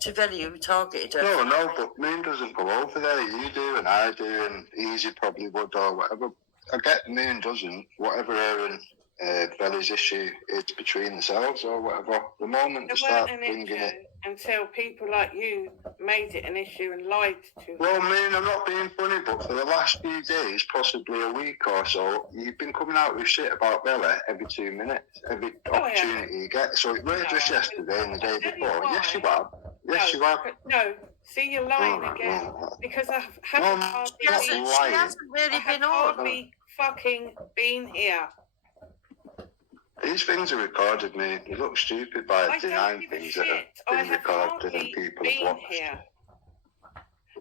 to Velly, who targeted her. No, but Moon doesn't go over there. You do, and I do, and Easy probably would, or whatever. I get Moon doesn't. Whatever her and Velly's issue is between themselves, or whatever. The moment they start bringing it. Until people like you made it an issue and lied to. Well, Moon, I'm not being funny, but for the last few days, possibly a week or so, you've been coming out with shit about Velly every 2 minutes, every opportunity you get. So it weren't just yesterday and the day before. Yes, you have. Yes, you have. No, see, you're lying again. Because I haven't hardly fucking been here. These things are recorded, mate. You look stupid by denying things that have been recorded and people have watched. Here.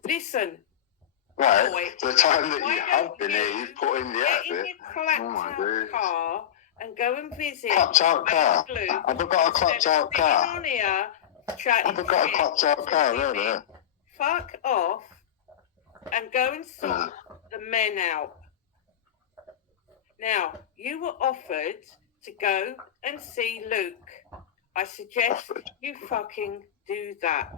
Listen. Right, boy, the time that you have been here, you've put in the effort. Oh my days. Car and go and visit. Clapped out car? Have I got a clapped out car? On here, have I got a clapped out car, really? Fuck off and go and sort the men out. Now, you were offered to go and see Luke. I suggest you fucking do that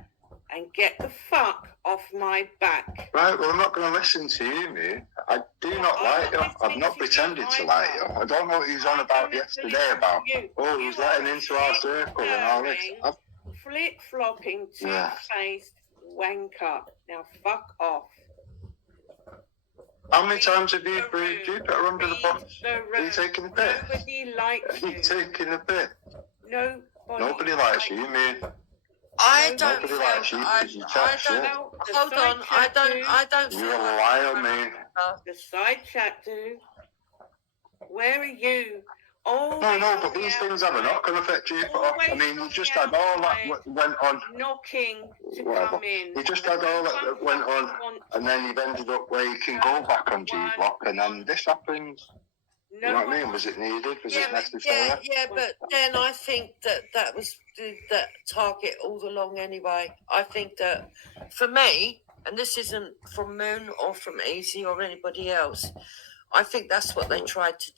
and get the fuck off my back. Right, well, I'm not going to listen to you, mate. I do not like you. I've not pretended to like you. I don't know what he was on about yesterday about, oh, he was letting into our circle and all this. Flip-flopping, two-faced wanker. Now fuck off. How many times have you threw Jupiter under the bus? Are you taking the piss? Nobody likes you. Are you taking the piss? Nobody likes you, mate. I don't Nobody feel. likes you because you chat shit. Hold on. I don't. You're a liar, mate. The side chat do. Where are you? No, but these things have a knock-on effect, Jupiter. I mean, you just had all that went on. Knocking to Whatever. come in. You just had all that went on, and then you've ended up where you can go back on G-Block, and then this happens. You know what I mean? Was it needed? Was it necessary? Yeah, but then I think that was that target all along anyway. I think that for me, and this isn't from Moon or from Easy or anybody else, I think that's what they tried to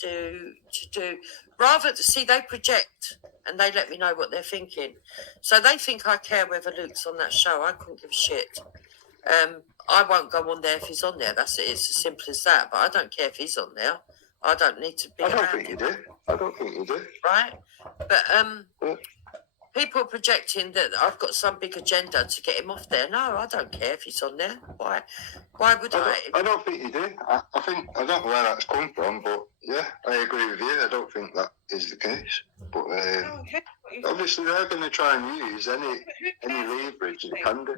do. Rather, they project and they let me know what they're thinking. So they think I care whether Luke's on that show. I couldn't give a shit. I won't go on there if he's on there. That's it. It's as simple as that. But I don't care if he's on there. I don't need to be. I don't think you do. Right? But people are projecting that I've got some big agenda to get him off there. No, I don't care if he's on there. Why would I? I don't think you do. I don't know where that's come from, but yeah, I agree with you. I don't think that is the case. But obviously they're going to try and use any leverage they can do.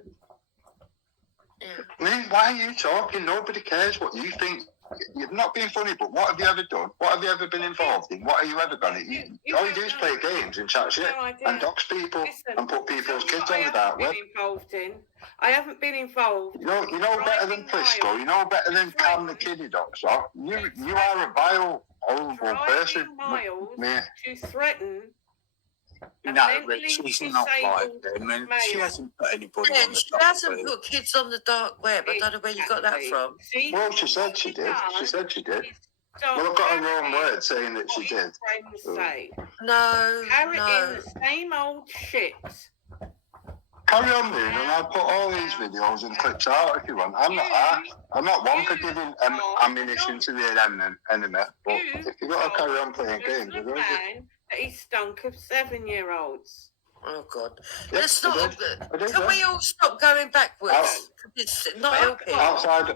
Yeah. I mean, why are you talking? Nobody cares what you think. You've not been funny, but what have you ever done? What have you ever been involved in? What are you ever going to... All you do is play games and chat shit and dox people and put people's kids on the dark web. I haven't been involved. You know better than Prisco. You know better than Cam the kiddie doxer. You are a vile, horrible person. To threaten... No, Rich, she's not like them, and she hasn't put anybody on the she dark hasn't web. put kids on the dark web. I don't know where you got that from. Well, she said she did. She said she did. Well, I've got her own word saying that she did. No. Carry in the same old shit. Carry on, Moon, and I'll put all these videos and clips out if you want. I'm not one for giving ammunition to the enemy, but if you've got to carry on playing games, I don't that he stunk of 7-year-olds. Oh God! Yep, Let's not. Can we all stop going backwards? It's not helping. Outside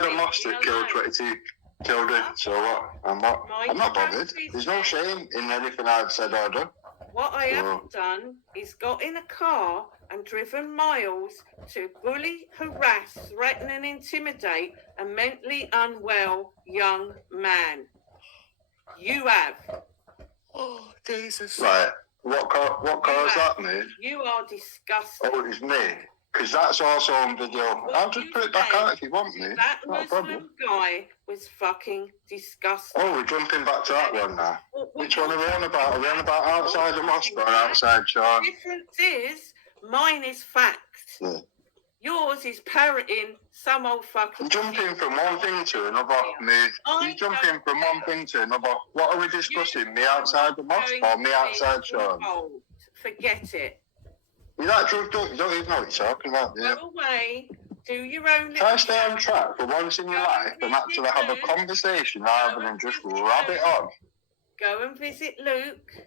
of Mustard killed 22 children. So what? I'm not bothered. There's no shame in anything I've said or done. What I haven't done is got in a car and driven miles to bully, harass, threaten, and intimidate a mentally unwell young man. You have. Oh, Jesus. Right. What caused that, mate? You are disgusting. Oh, it was me. Because that's also on video. I'll just put it back out if you want me. That Not a problem. guy was fucking disgusting. Oh, we're jumping back to that one now. Which one are we on about? Are we on about outside of Moscow or outside Sean? The difference is, mine is fact. Yeah. Yours is parroting some old fucking... You're jumping from one thing to another, mate. You're jumping from one thing to another. What are we discussing? Me outside the mosque or me outside Sean? Forget it. You're that drugged up. You don't even know what you're talking about, yeah. Go away. Do your own... Try to stay on track for once in your life and actually have a conversation rather than just rub it on. Go and visit Luke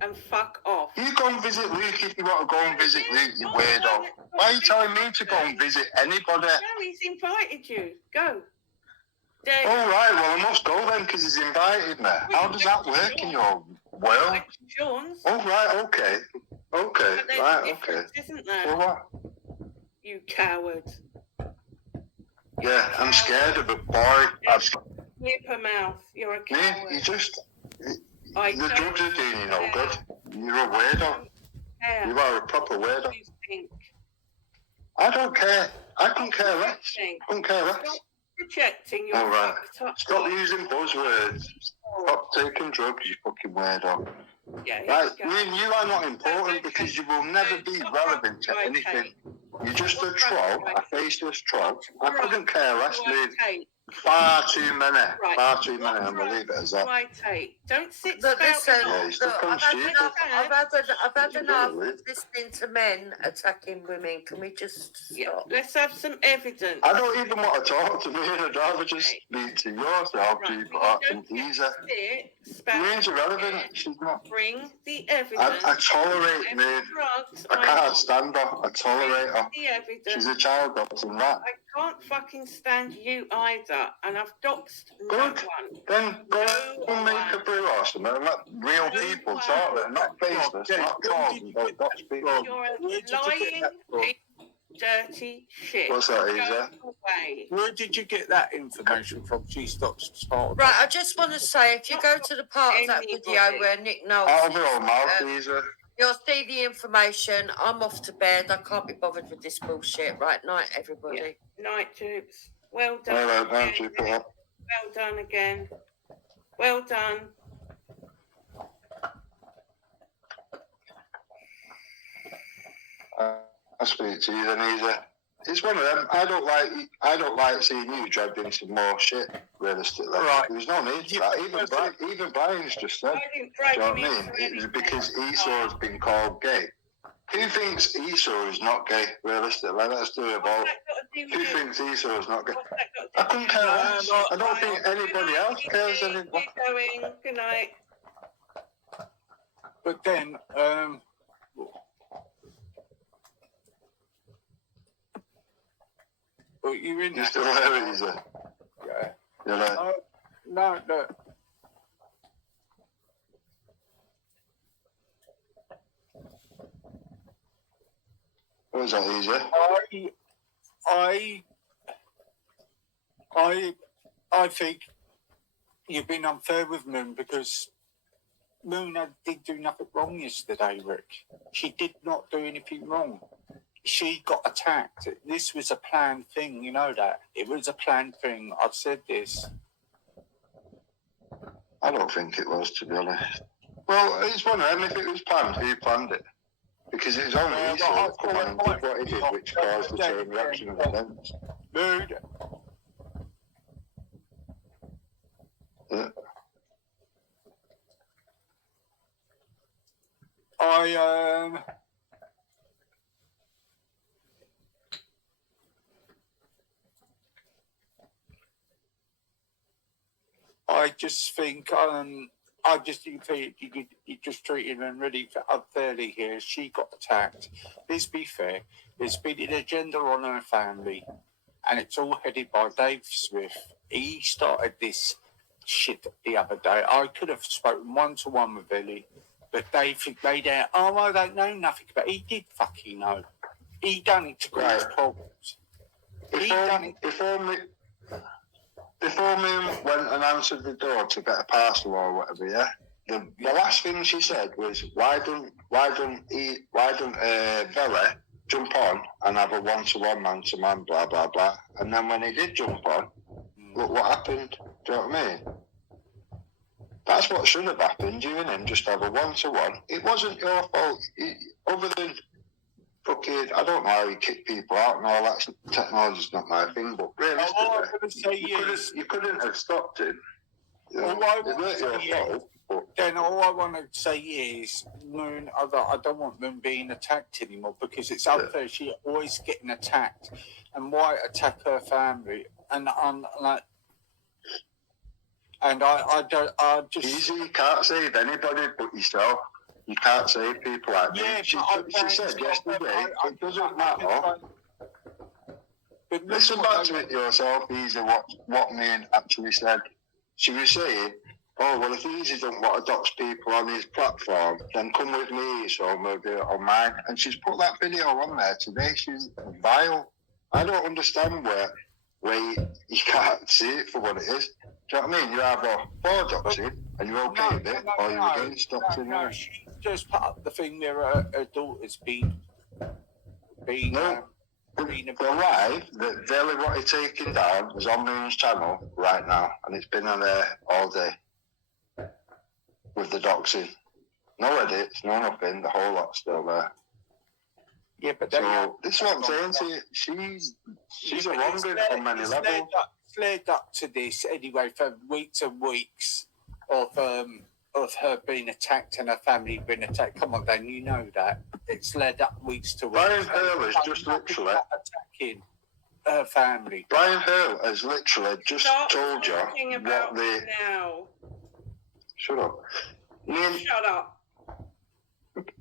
and fuck off. You go and visit Luke if you want to go and visit Luke, you weirdo. Why are you telling me to go and visit anybody? No, he's invited you. Go. All right, well, I must go then because he's invited me. How does that work in your world? Sean's. Oh, right, okay. Okay, right, okay. Isn't there? Well, what? You coward. Yeah, I'm scared of it, boy. Flip a mouth. You're a coward. You just... The drugs are doing you no good. You're a weirdo. You are a proper weirdo. I don't care. I couldn't care less. I couldn't care less. Stop projecting your... All right. Stop using buzzwords. Stop taking drugs, you fucking weirdo. Yeah, right, you are not important because you will never be relevant to anything. You're just a troll, a faceless troll. I couldn't care less, dude. Far too many. Right. Far too many, and we'll leave it as that. I take. Don't sit Look, listen, spouting Yeah, off. he's still look, I've had confused. enough. I've had You're enough gonna of listening to men attacking women. Can we just stop? Yeah, let's have some evidence. I don't even want to talk to me. I'd rather just speak to yourself. Right, Keep it well, up you and don't easy. get to sit spouting Remains irrelevant. off. She's not. Bring the evidence. I tolerate me. Drugs I can't on. stand her. I tolerate her. The evidence. She's a child doctor, that. I can't fucking stand you either, and I've doxed no Good. one. Then go No and make a one. brew or something and let real No people one. talk there, not faceless, not trolls and don't dox people. You're a Where did you get lying, that from? dirty shit. What's that, Go Isa? away. Where did you get that information from? She stops talking. Right, I just want to say, if you go to the part of that video Anybody. where Nick Knowles Out of is, your mouth, Isa. you'll see the information. I'm off to bed. I can't be bothered with this bullshit. Right, night, everybody. Night, Jukes. Well done. All right, man, again. keep it up. Well done again. Well done. I speak to you then, Isa. It's one of them. I don't like seeing you dragged into more shit. Realistically, Right. There's no need for that. Even Brian's just said. I didn't Do drag you know him what I into mean? It's anything. because Esau's been called gay. Who thinks Esau is not gay? Realistically, let's do it What's all. that got to do with Who you? thinks Esau is not gay? What's that got to I do couldn't with care you? less. I don't think anybody else cares Keep anymore. going. Good night. But then, well, you're in You that. still there, Isa? Yeah. You're like, No. what was that, Isa? I think you've been unfair with Moon because Moon did do nothing wrong yesterday, Rick. She did not do anything wrong. She got attacked. This was a planned thing, you know that. It was a planned thing. I've said this. I don't think it was, to be honest. Well, it's one of them. If it was planned, who planned it? Because it was only Esau that come on and did what he did, which caused the chain reaction of events. Moon. Yeah. I just think you just treated them really unfairly here. She got attacked. Let's be fair. There's been an agenda on her family, and it's all headed by Dave Smith. He started this shit the other day. I could have spoken one-to-one with Billy, but Dave made out, I don't know nothing about it. He did fucking know. He done it to cause problems. Before Moon went and answered the door to get a parcel or whatever, yeah, the last thing she said was, why don't Vela jump on and have a one-to-one, man-to-man, blah blah blah. And then when he did jump on, look what happened. Do you know what I mean? That's what should have happened. You and him just have a one-to-one. It wasn't your fault. Other than fucking, I don't know how you kick people out and all that. Technology's not my thing, but realistically, you couldn't have stopped it. You know, it weren't your fault. But then all I want to say is, Moon, I don't want Moon being attacked anymore because it's unfair. She's always getting attacked. And why attack her family? And I just... Easy, you can't save anybody but yourself. You can't save people like me. She said yesterday, it doesn't matter. But Listen back to it yourself, Easy, what Moon actually said. She was saying, oh, well, if Easy don't want to dox people on his platform, then come with me, so we'll do it on mine. And she's put that video on there today. She's vile. I don't understand where you can't see it for what it is. Do you know what I mean? You're either for doxing and you're okay with it, or you're against doxing. No, she just put up the thing where her daughter's been No. The live that Veli wanted taken down is on Moon's channel right now, and it's been on there all day with the doxing. No edits, no nothing, the whole lot's still there. Yeah, but then, So this is what I'm saying to you. She's a wrong'un on many levels. It's led up to this anyway for weeks and weeks of her being attacked and her family being attacked. Come on, Dan, you know that. It's led up weeks to weeks. Brian Hurl has just literally attacking her family. Brian Hurl has literally just told you what they. Now. Shut up. Shut up.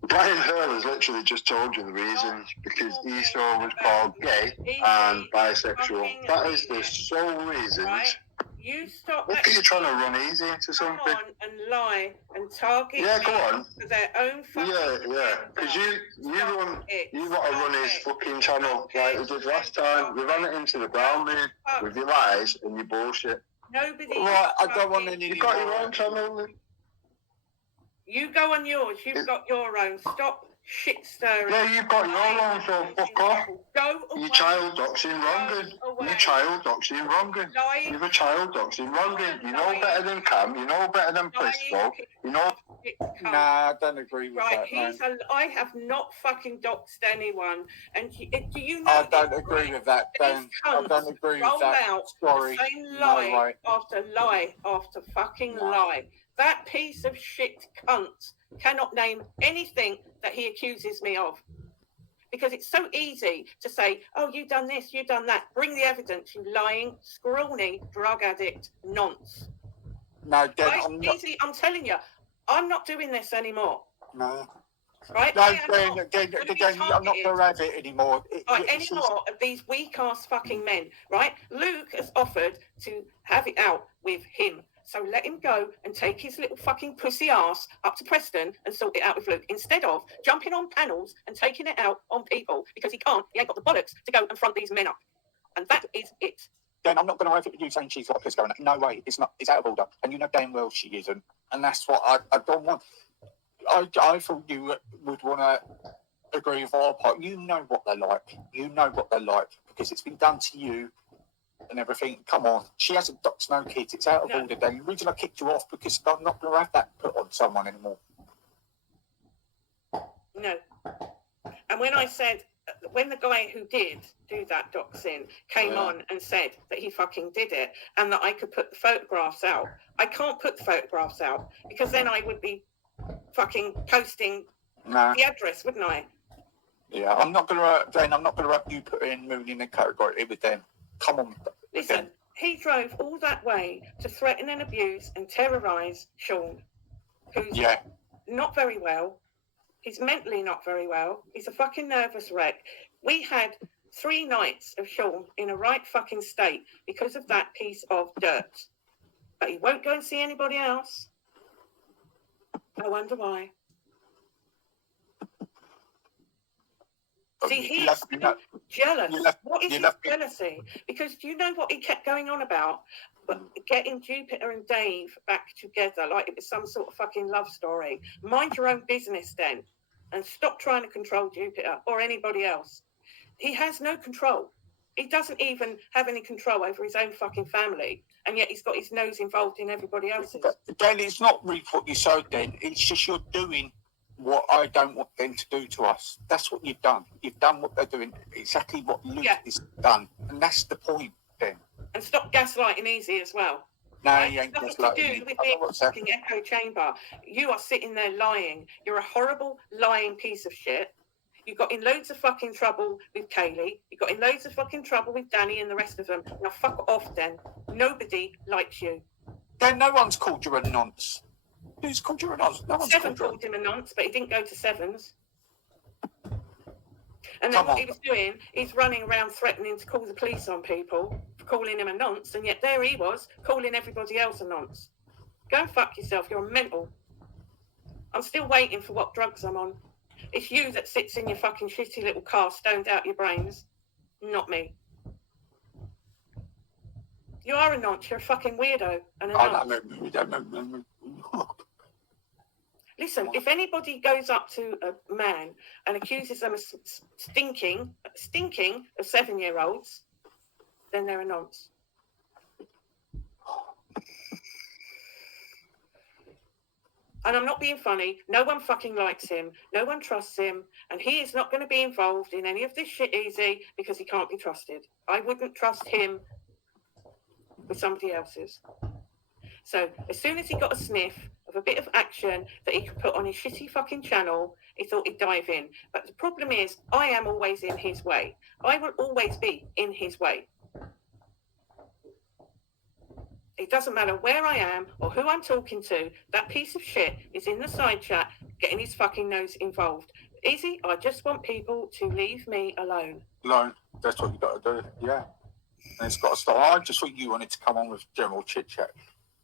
Brian Hurl has literally just told you the reasons because Esau was called gay and bisexual. That is the sole reasons. Right? You stop. Look at you trying to run easy into something. Come on and lie and target go on. for their own fucking Because you want to run his fucking channel like you did last time. You ran it into the ground, man, with your lies and your bullshit. Nobody. Right, I don't want any. You've got your own channel, man. You go on yours. You've got your own. Stop shit stirring. Yeah, you've got your own, so fuck off. Go away. You child doxing wrong'un. You child doxing wrong'un. You're a child doxing wrong'un. You know better than Cam. You know better than Bristol. You know. Nah, I don't agree with that, man. I have not fucking doxed anyone. And do you know? I don't agree with that, Dan. I don't agree with that. Out Sorry. the same lie after lie after fucking lie. That piece of shit cunt cannot name anything that he accuses me of. Because it's so easy to say, oh, you done this, you done that. Bring the evidence, you lying, scrawny, drug addict, nonce. No, Dan, right? I'm telling you, I'm not doing this anymore. No. Right? No, Dan, I'm not going to have it anymore. Any more of these weak-ass fucking men, right? Luke has offered to have it out with him. So let him go and take his little fucking pussy ass up to Preston and sort it out with Luke, instead of jumping on panels and taking it out on people because he ain't got the bollocks to go and front these men up. And that is it. Dan, I'm not going to have it with you saying she's got a piss going. No way, it's not. It's out of order. And you know damn well she isn't. And that's what I don't want. I thought you would want to agree with our part. You know what they're like. You know what they're like because it's been done to you. And everything, come on. She hasn't doxed no kids. It's out of order. The reason I kicked you off because I'm not going to have that put on someone anymore. No. And when I said, when the guy who did do that doxing came on and said that he fucking did it and that I could put the photographs out, I can't put the photographs out because then I would be fucking posting the address, wouldn't I? Yeah, I'm not going to, Dan, I'm not going to have you put in Moon in the category with them. Come on. Listen, he drove all that way to threaten and abuse and terrorise Sean, who's not very well. He's mentally not very well. He's a fucking nervous wreck. We had 3 nights of Sean in a right fucking state because of that piece of dirt. But he won't go and see anybody else. I wonder why. See, he's jealous. What is his jealousy? Because do you know what he kept going on about? But getting Jupiter and Dave back together like it was some sort of fucking love story. Mind your own business then. And stop trying to control Jupiter or anybody else. He has no control. He doesn't even have any control over his own fucking family. And yet he's got his nose involved in everybody else's. Dan, it's not really what you said then. It's just you're doing what I don't want them to do to us. That's what you've done. You've done what they're doing. Exactly what Luke has done. And that's the point then. And stop gaslighting easy as well. No, you ain't nothing gaslighting. To do with the fucking echo chamber. You are sitting there lying. You're a horrible lying piece of shit. You got in loads of fucking trouble with Kaylee. You got in loads of fucking trouble with Danny and the rest of them. Now fuck off then. Nobody likes you. Then no one's called you a nonce. Who's called you a nonce? No one's Seven called him a nonce, but he didn't go to Sevens. And then what he was doing, he's running around threatening to call the police on people for calling him a nonce, and yet there he was, calling everybody else a nonce. Go and fuck yourself, you're mental. I'm still waiting for what drugs I'm on. It's you that sits in your fucking shitty little car stoned out your brains, not me. You are a nonce, you're a fucking weirdo and a nonce. Listen, if anybody goes up to a man and accuses them of stinking of 7-year-olds, then they're a nonce. And I'm not being funny. No one fucking likes him. No one trusts him. And he is not going to be involved in any of this shit easy because he can't be trusted. I wouldn't trust him with somebody else's. So as soon as he got a sniff of a bit of action that he could put on his shitty fucking channel, he thought he'd dive in. But the problem is, I am always in his way. I will always be in his way. It doesn't matter where I am or who I'm talking to, that piece of shit is in the side chat getting his fucking nose involved. Easy, I just want people to leave me alone. Alone. That's what you got to do, yeah. And it's got to stop. I just thought you wanted to come on with general chit chat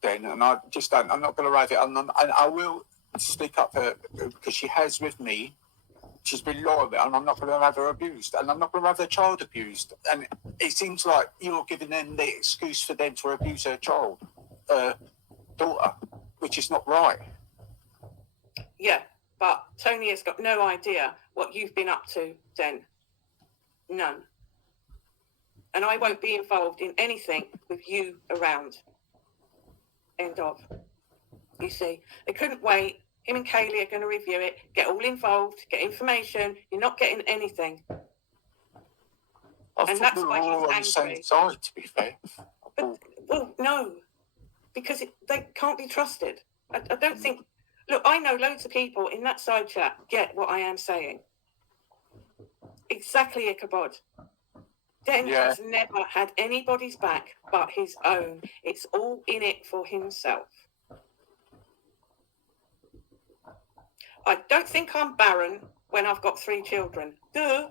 then, and I just don't. I'm not going to write it. And I will speak up for her because she has with me. She's been loyal, and I'm not going to have her abused, and I'm not going to have her child abused. And it seems like you're giving them the excuse for them to abuse her child, daughter, which is not right. Yeah, but Tony has got no idea what you've been up to, Den. None. And I won't be involved in anything with you around. End of. You see, they couldn't wait. Him and Kaylee are going to review it, get all involved, get information. You're not getting anything. And that's why he's angry. On the same side, to be fair. But, well, no, because they can't be trusted. I don't think. Look, I know loads of people in that side chat get what I am saying. Exactly, Ichabod. Den has never had anybody's back but his own. It's all in it for himself. I don't think I'm barren when I've got 3 children. Duh.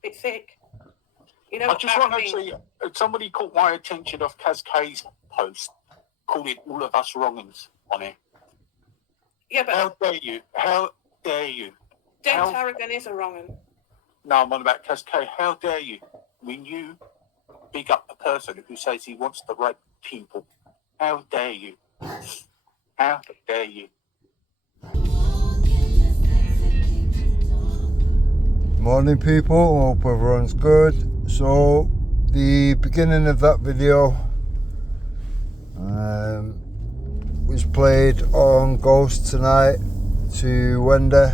Bit thick. You know, I just want to say, somebody caught my attention off Cascay's post, calling all of us wrongings on it. Yeah, but how dare you? How dare you? Den Tarragon is a wrong'un. No, I'm on about Cascay. How dare you? When you big up a person who says he wants the right people, how dare you? How dare you? Morning people, hope everyone's good. So the beginning of that video was played on Ghost tonight to Wendy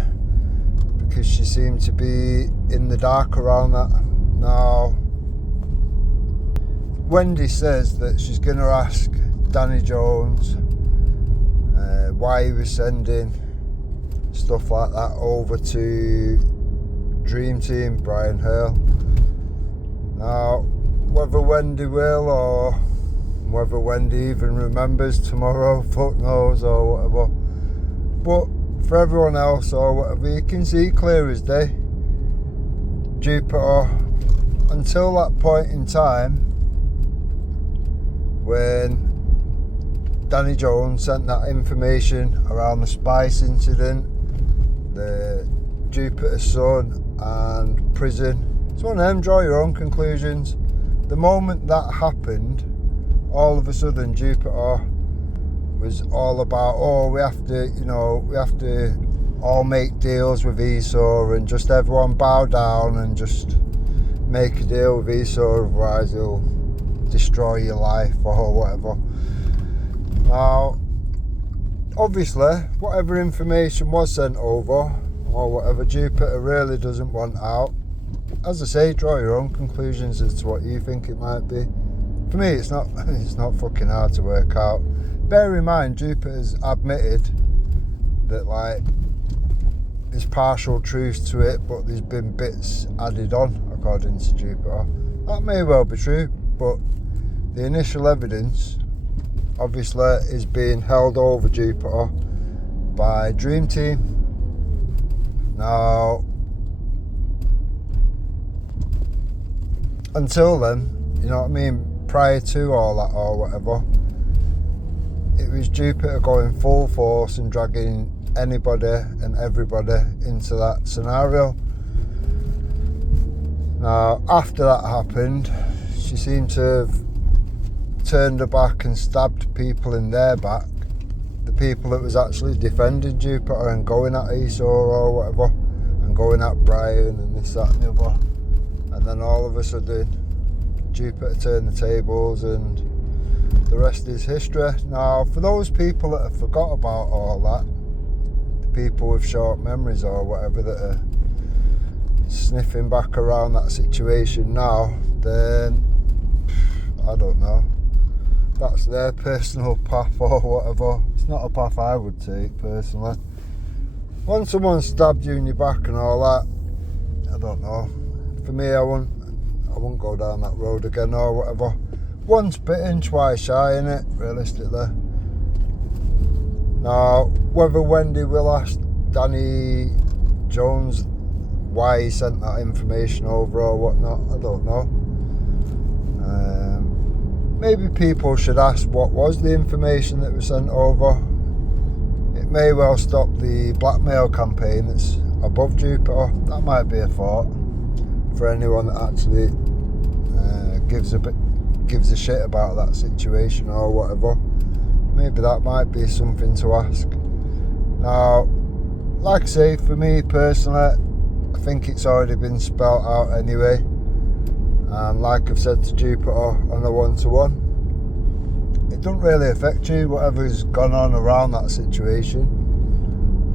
because she seemed to be in the dark around that. Now Wendy says that she's going to ask Danny Jones why he was sending stuff like that over to Dream Team Brian Hale. Now whether Wendy will or whether Wendy even remembers tomorrow, fuck knows, or whatever, but for everyone else or whatever, you can see clear as day Jupiter until that point in time when Danny Jones sent that information around the Spice incident, the Jupiter's son and prison. It's one of them, draw your own conclusions. The moment that happened, all of a sudden Jupiter was all about, we have to all make deals with Esau and just everyone bow down and just make a deal with Esau, otherwise he'll destroy your life or whatever. Now obviously whatever information was sent over or whatever, Jupiter really doesn't want out. As I say, draw your own conclusions as to what you think it might be. For me, it's not fucking hard to work out. Bear in mind, Jupiter's admitted that like there's partial truth to it, but there's been bits added on, according to Jupiter. That may well be true, but the initial evidence obviously is being held over Jupiter by Dream Team. Now, until then, you know what I mean, prior to all that or whatever, it was Jupiter going full force and dragging anybody and everybody into that scenario. Now, after that happened, she seemed to have turned her back and stabbed people in their back, the people that was actually defending Jupiter and going at Esau or whatever, and going at Brian and this, that and the other. And then all of a sudden Jupiter turned the tables and the rest is history. Now, for those people that have forgot about all that, the people with short memories or whatever that are sniffing back around that situation now, then I don't know. That's their personal path or whatever. It's not a path I would take personally. Once someone stabbed you in your back and all that, I don't know. For me, I wouldn't go down that road again or whatever. Once bitten, twice shy, innit, realistically. Now, whether Wendy will ask Danny Jones why he sent that information over or whatnot, I don't know. Maybe people should ask what was the information that was sent over. It may well stop the blackmail campaign that's above Jupiter. That might be a thought for anyone that actually gives a shit about that situation or whatever. Maybe that might be something to ask. Now, like I say, for me personally, I think it's already been spelt out anyway. And like I've said to Jupiter on a one-to-one, it doesn't really affect you, whatever's gone on around that situation.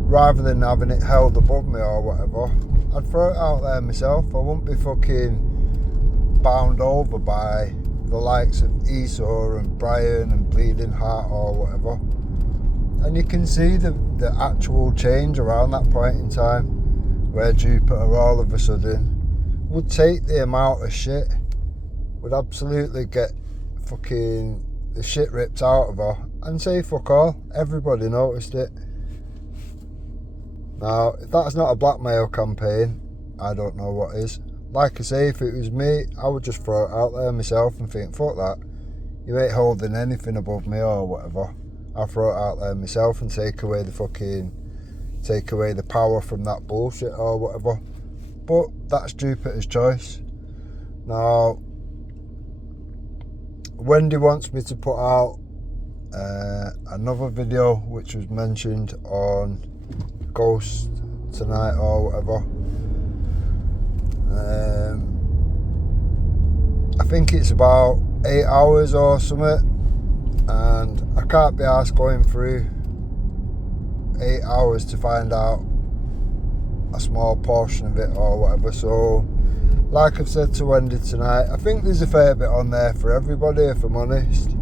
Rather than having it held above me or whatever, I'd throw it out there myself. I wouldn't be fucking bound over by the likes of Esau and Brian and Bleeding Heart or whatever. And you can see the actual change around that point in time, where Jupiter all of a sudden would take the amount of shit, would absolutely get fucking the shit ripped out of her and say fuck all. Everybody noticed it. Now, if that's not a blackmail campaign, I don't know what is. Like I say, if it was me, I would just throw it out there myself and think, fuck that, you ain't holding anything above me or whatever. I'll throw it out there myself and take away the power from that bullshit or whatever. But that's Jupiter's choice. Now, Wendy wants me to put out another video which was mentioned on Ghost tonight or whatever. I think it's about 8 hours or something, and I can't be arsed going through 8 hours to find out a small portion of it or whatever. So like I've said to Wendy tonight, I think there's a fair bit on there for everybody, if I'm honest.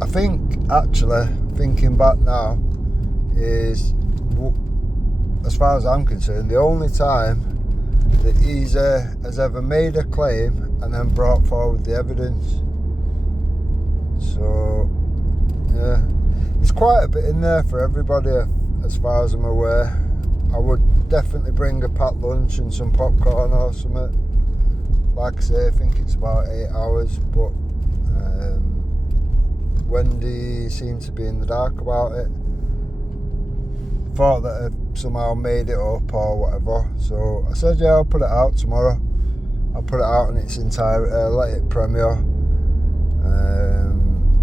I think, actually, thinking back now, is, as far as I'm concerned, the only time that Isa has ever made a claim and then brought forward the evidence. So, yeah, there's quite a bit in there for everybody, as far as I'm aware. I would definitely bring a packed lunch and some popcorn or something. Like I say, I think it's about 8 hours, but Wendy seemed to be in the dark about it. Thought that I'd somehow made it up or whatever. So I said, yeah, I'll put it out tomorrow. I'll put it out in its entirety, let it premiere.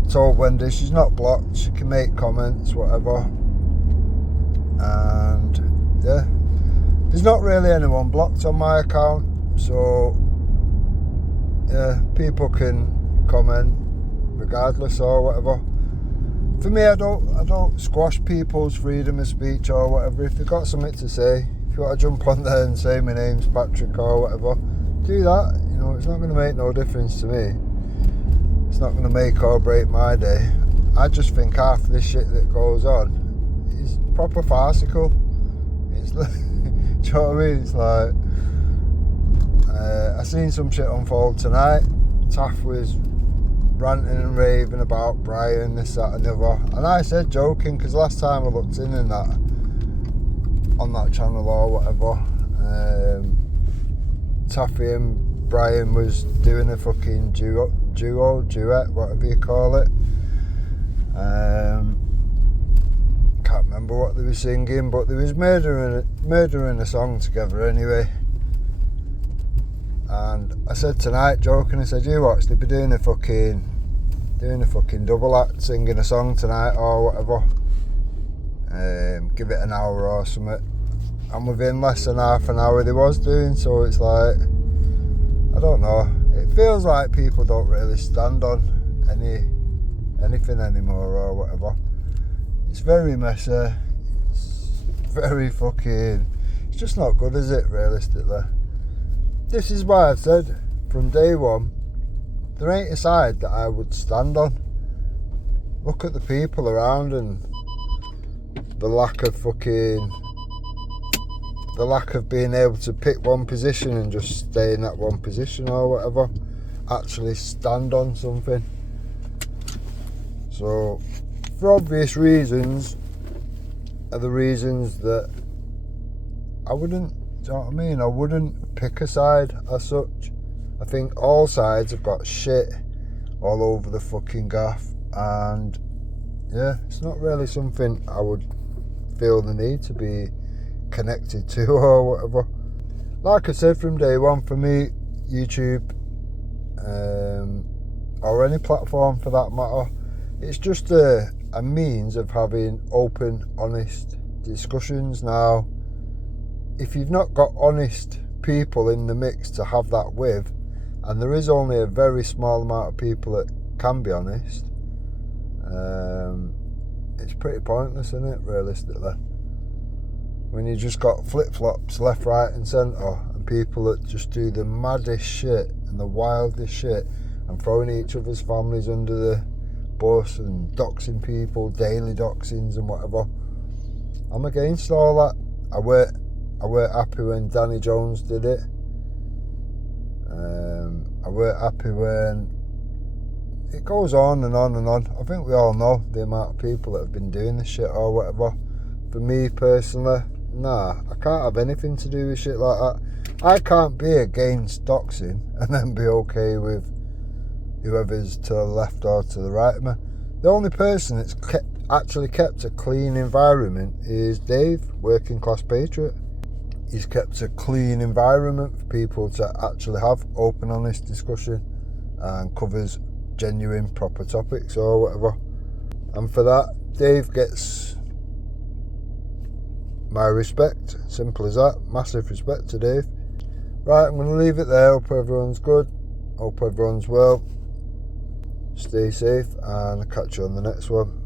Told Wendy she's not blocked, she can make comments, whatever. And yeah, there's not really anyone blocked on my account, so yeah, people can comment regardless or whatever. For me, I don't squash people's freedom of speech or whatever. If you've got something to say, if you want to jump on there and say my name's Patrick or whatever, do that. You know, it's not going to make no difference to me. It's not going to make or break my day. I just think half this shit that goes on is proper farcical. It's like, do you know what I mean? It's like, I seen some shit unfold tonight. Taff was ranting and raving about Brian, this, that and the other. And I said joking, because last time I looked in that, on that channel or whatever, Taffy and Brian was doing a fucking duet, whatever you call it. Can't remember what they were singing, but they was murdering a song together anyway. And I said tonight, joking, I said, you watch, they'd be doing a fucking double act, singing a song tonight or whatever. Give it an hour or something. And within less than half an hour they was doing, so it's like, I don't know. It feels like people don't really stand on anything anymore or whatever. It's very messy. It's very fucking... It's just not good, is it, realistically? This is why I've said from day one, there ain't a side that I would stand on. Look at the people around and the lack of being able to pick one position and just stay in that one position or whatever. Actually stand on something. So, for obvious reasons, are the reasons that I wouldn't, do you know what I mean? I wouldn't pick a side as such. I think all sides have got shit all over the fucking gaff, and yeah, it's not really something I would feel the need to be connected to or whatever. Like I said from day one, for me, YouTube, or any platform for that matter, it's just a means of having open, honest discussions. Now, if you've not got honest people in the mix to have that with, and there is only a very small amount of people that can be honest, it's pretty pointless, isn't it, realistically? When you just got flip-flops left, right and centre, and people that just do the maddest shit and the wildest shit and throwing each other's families under the bus and doxing people, daily doxings and whatever. I'm against all that. I weren't happy when Danny Jones did it. I weren't happy when it goes on and on and on. I think we all know the amount of people that have been doing this shit or whatever. For me personally, nah, I can't have anything to do with shit like that. I can't be against doxing and then be okay with whoever's to the left or to the right of me. The only person that's actually kept a clean environment is Dave, Working Class Patriot. He's kept a clean environment for people to actually have open, honest discussion and covers genuine, proper topics or whatever. And for that, Dave gets my respect. Simple as that. Massive respect to Dave. Right, I'm going to leave it there. Hope everyone's good. Hope everyone's well. Stay safe, and I'll catch you on the next one.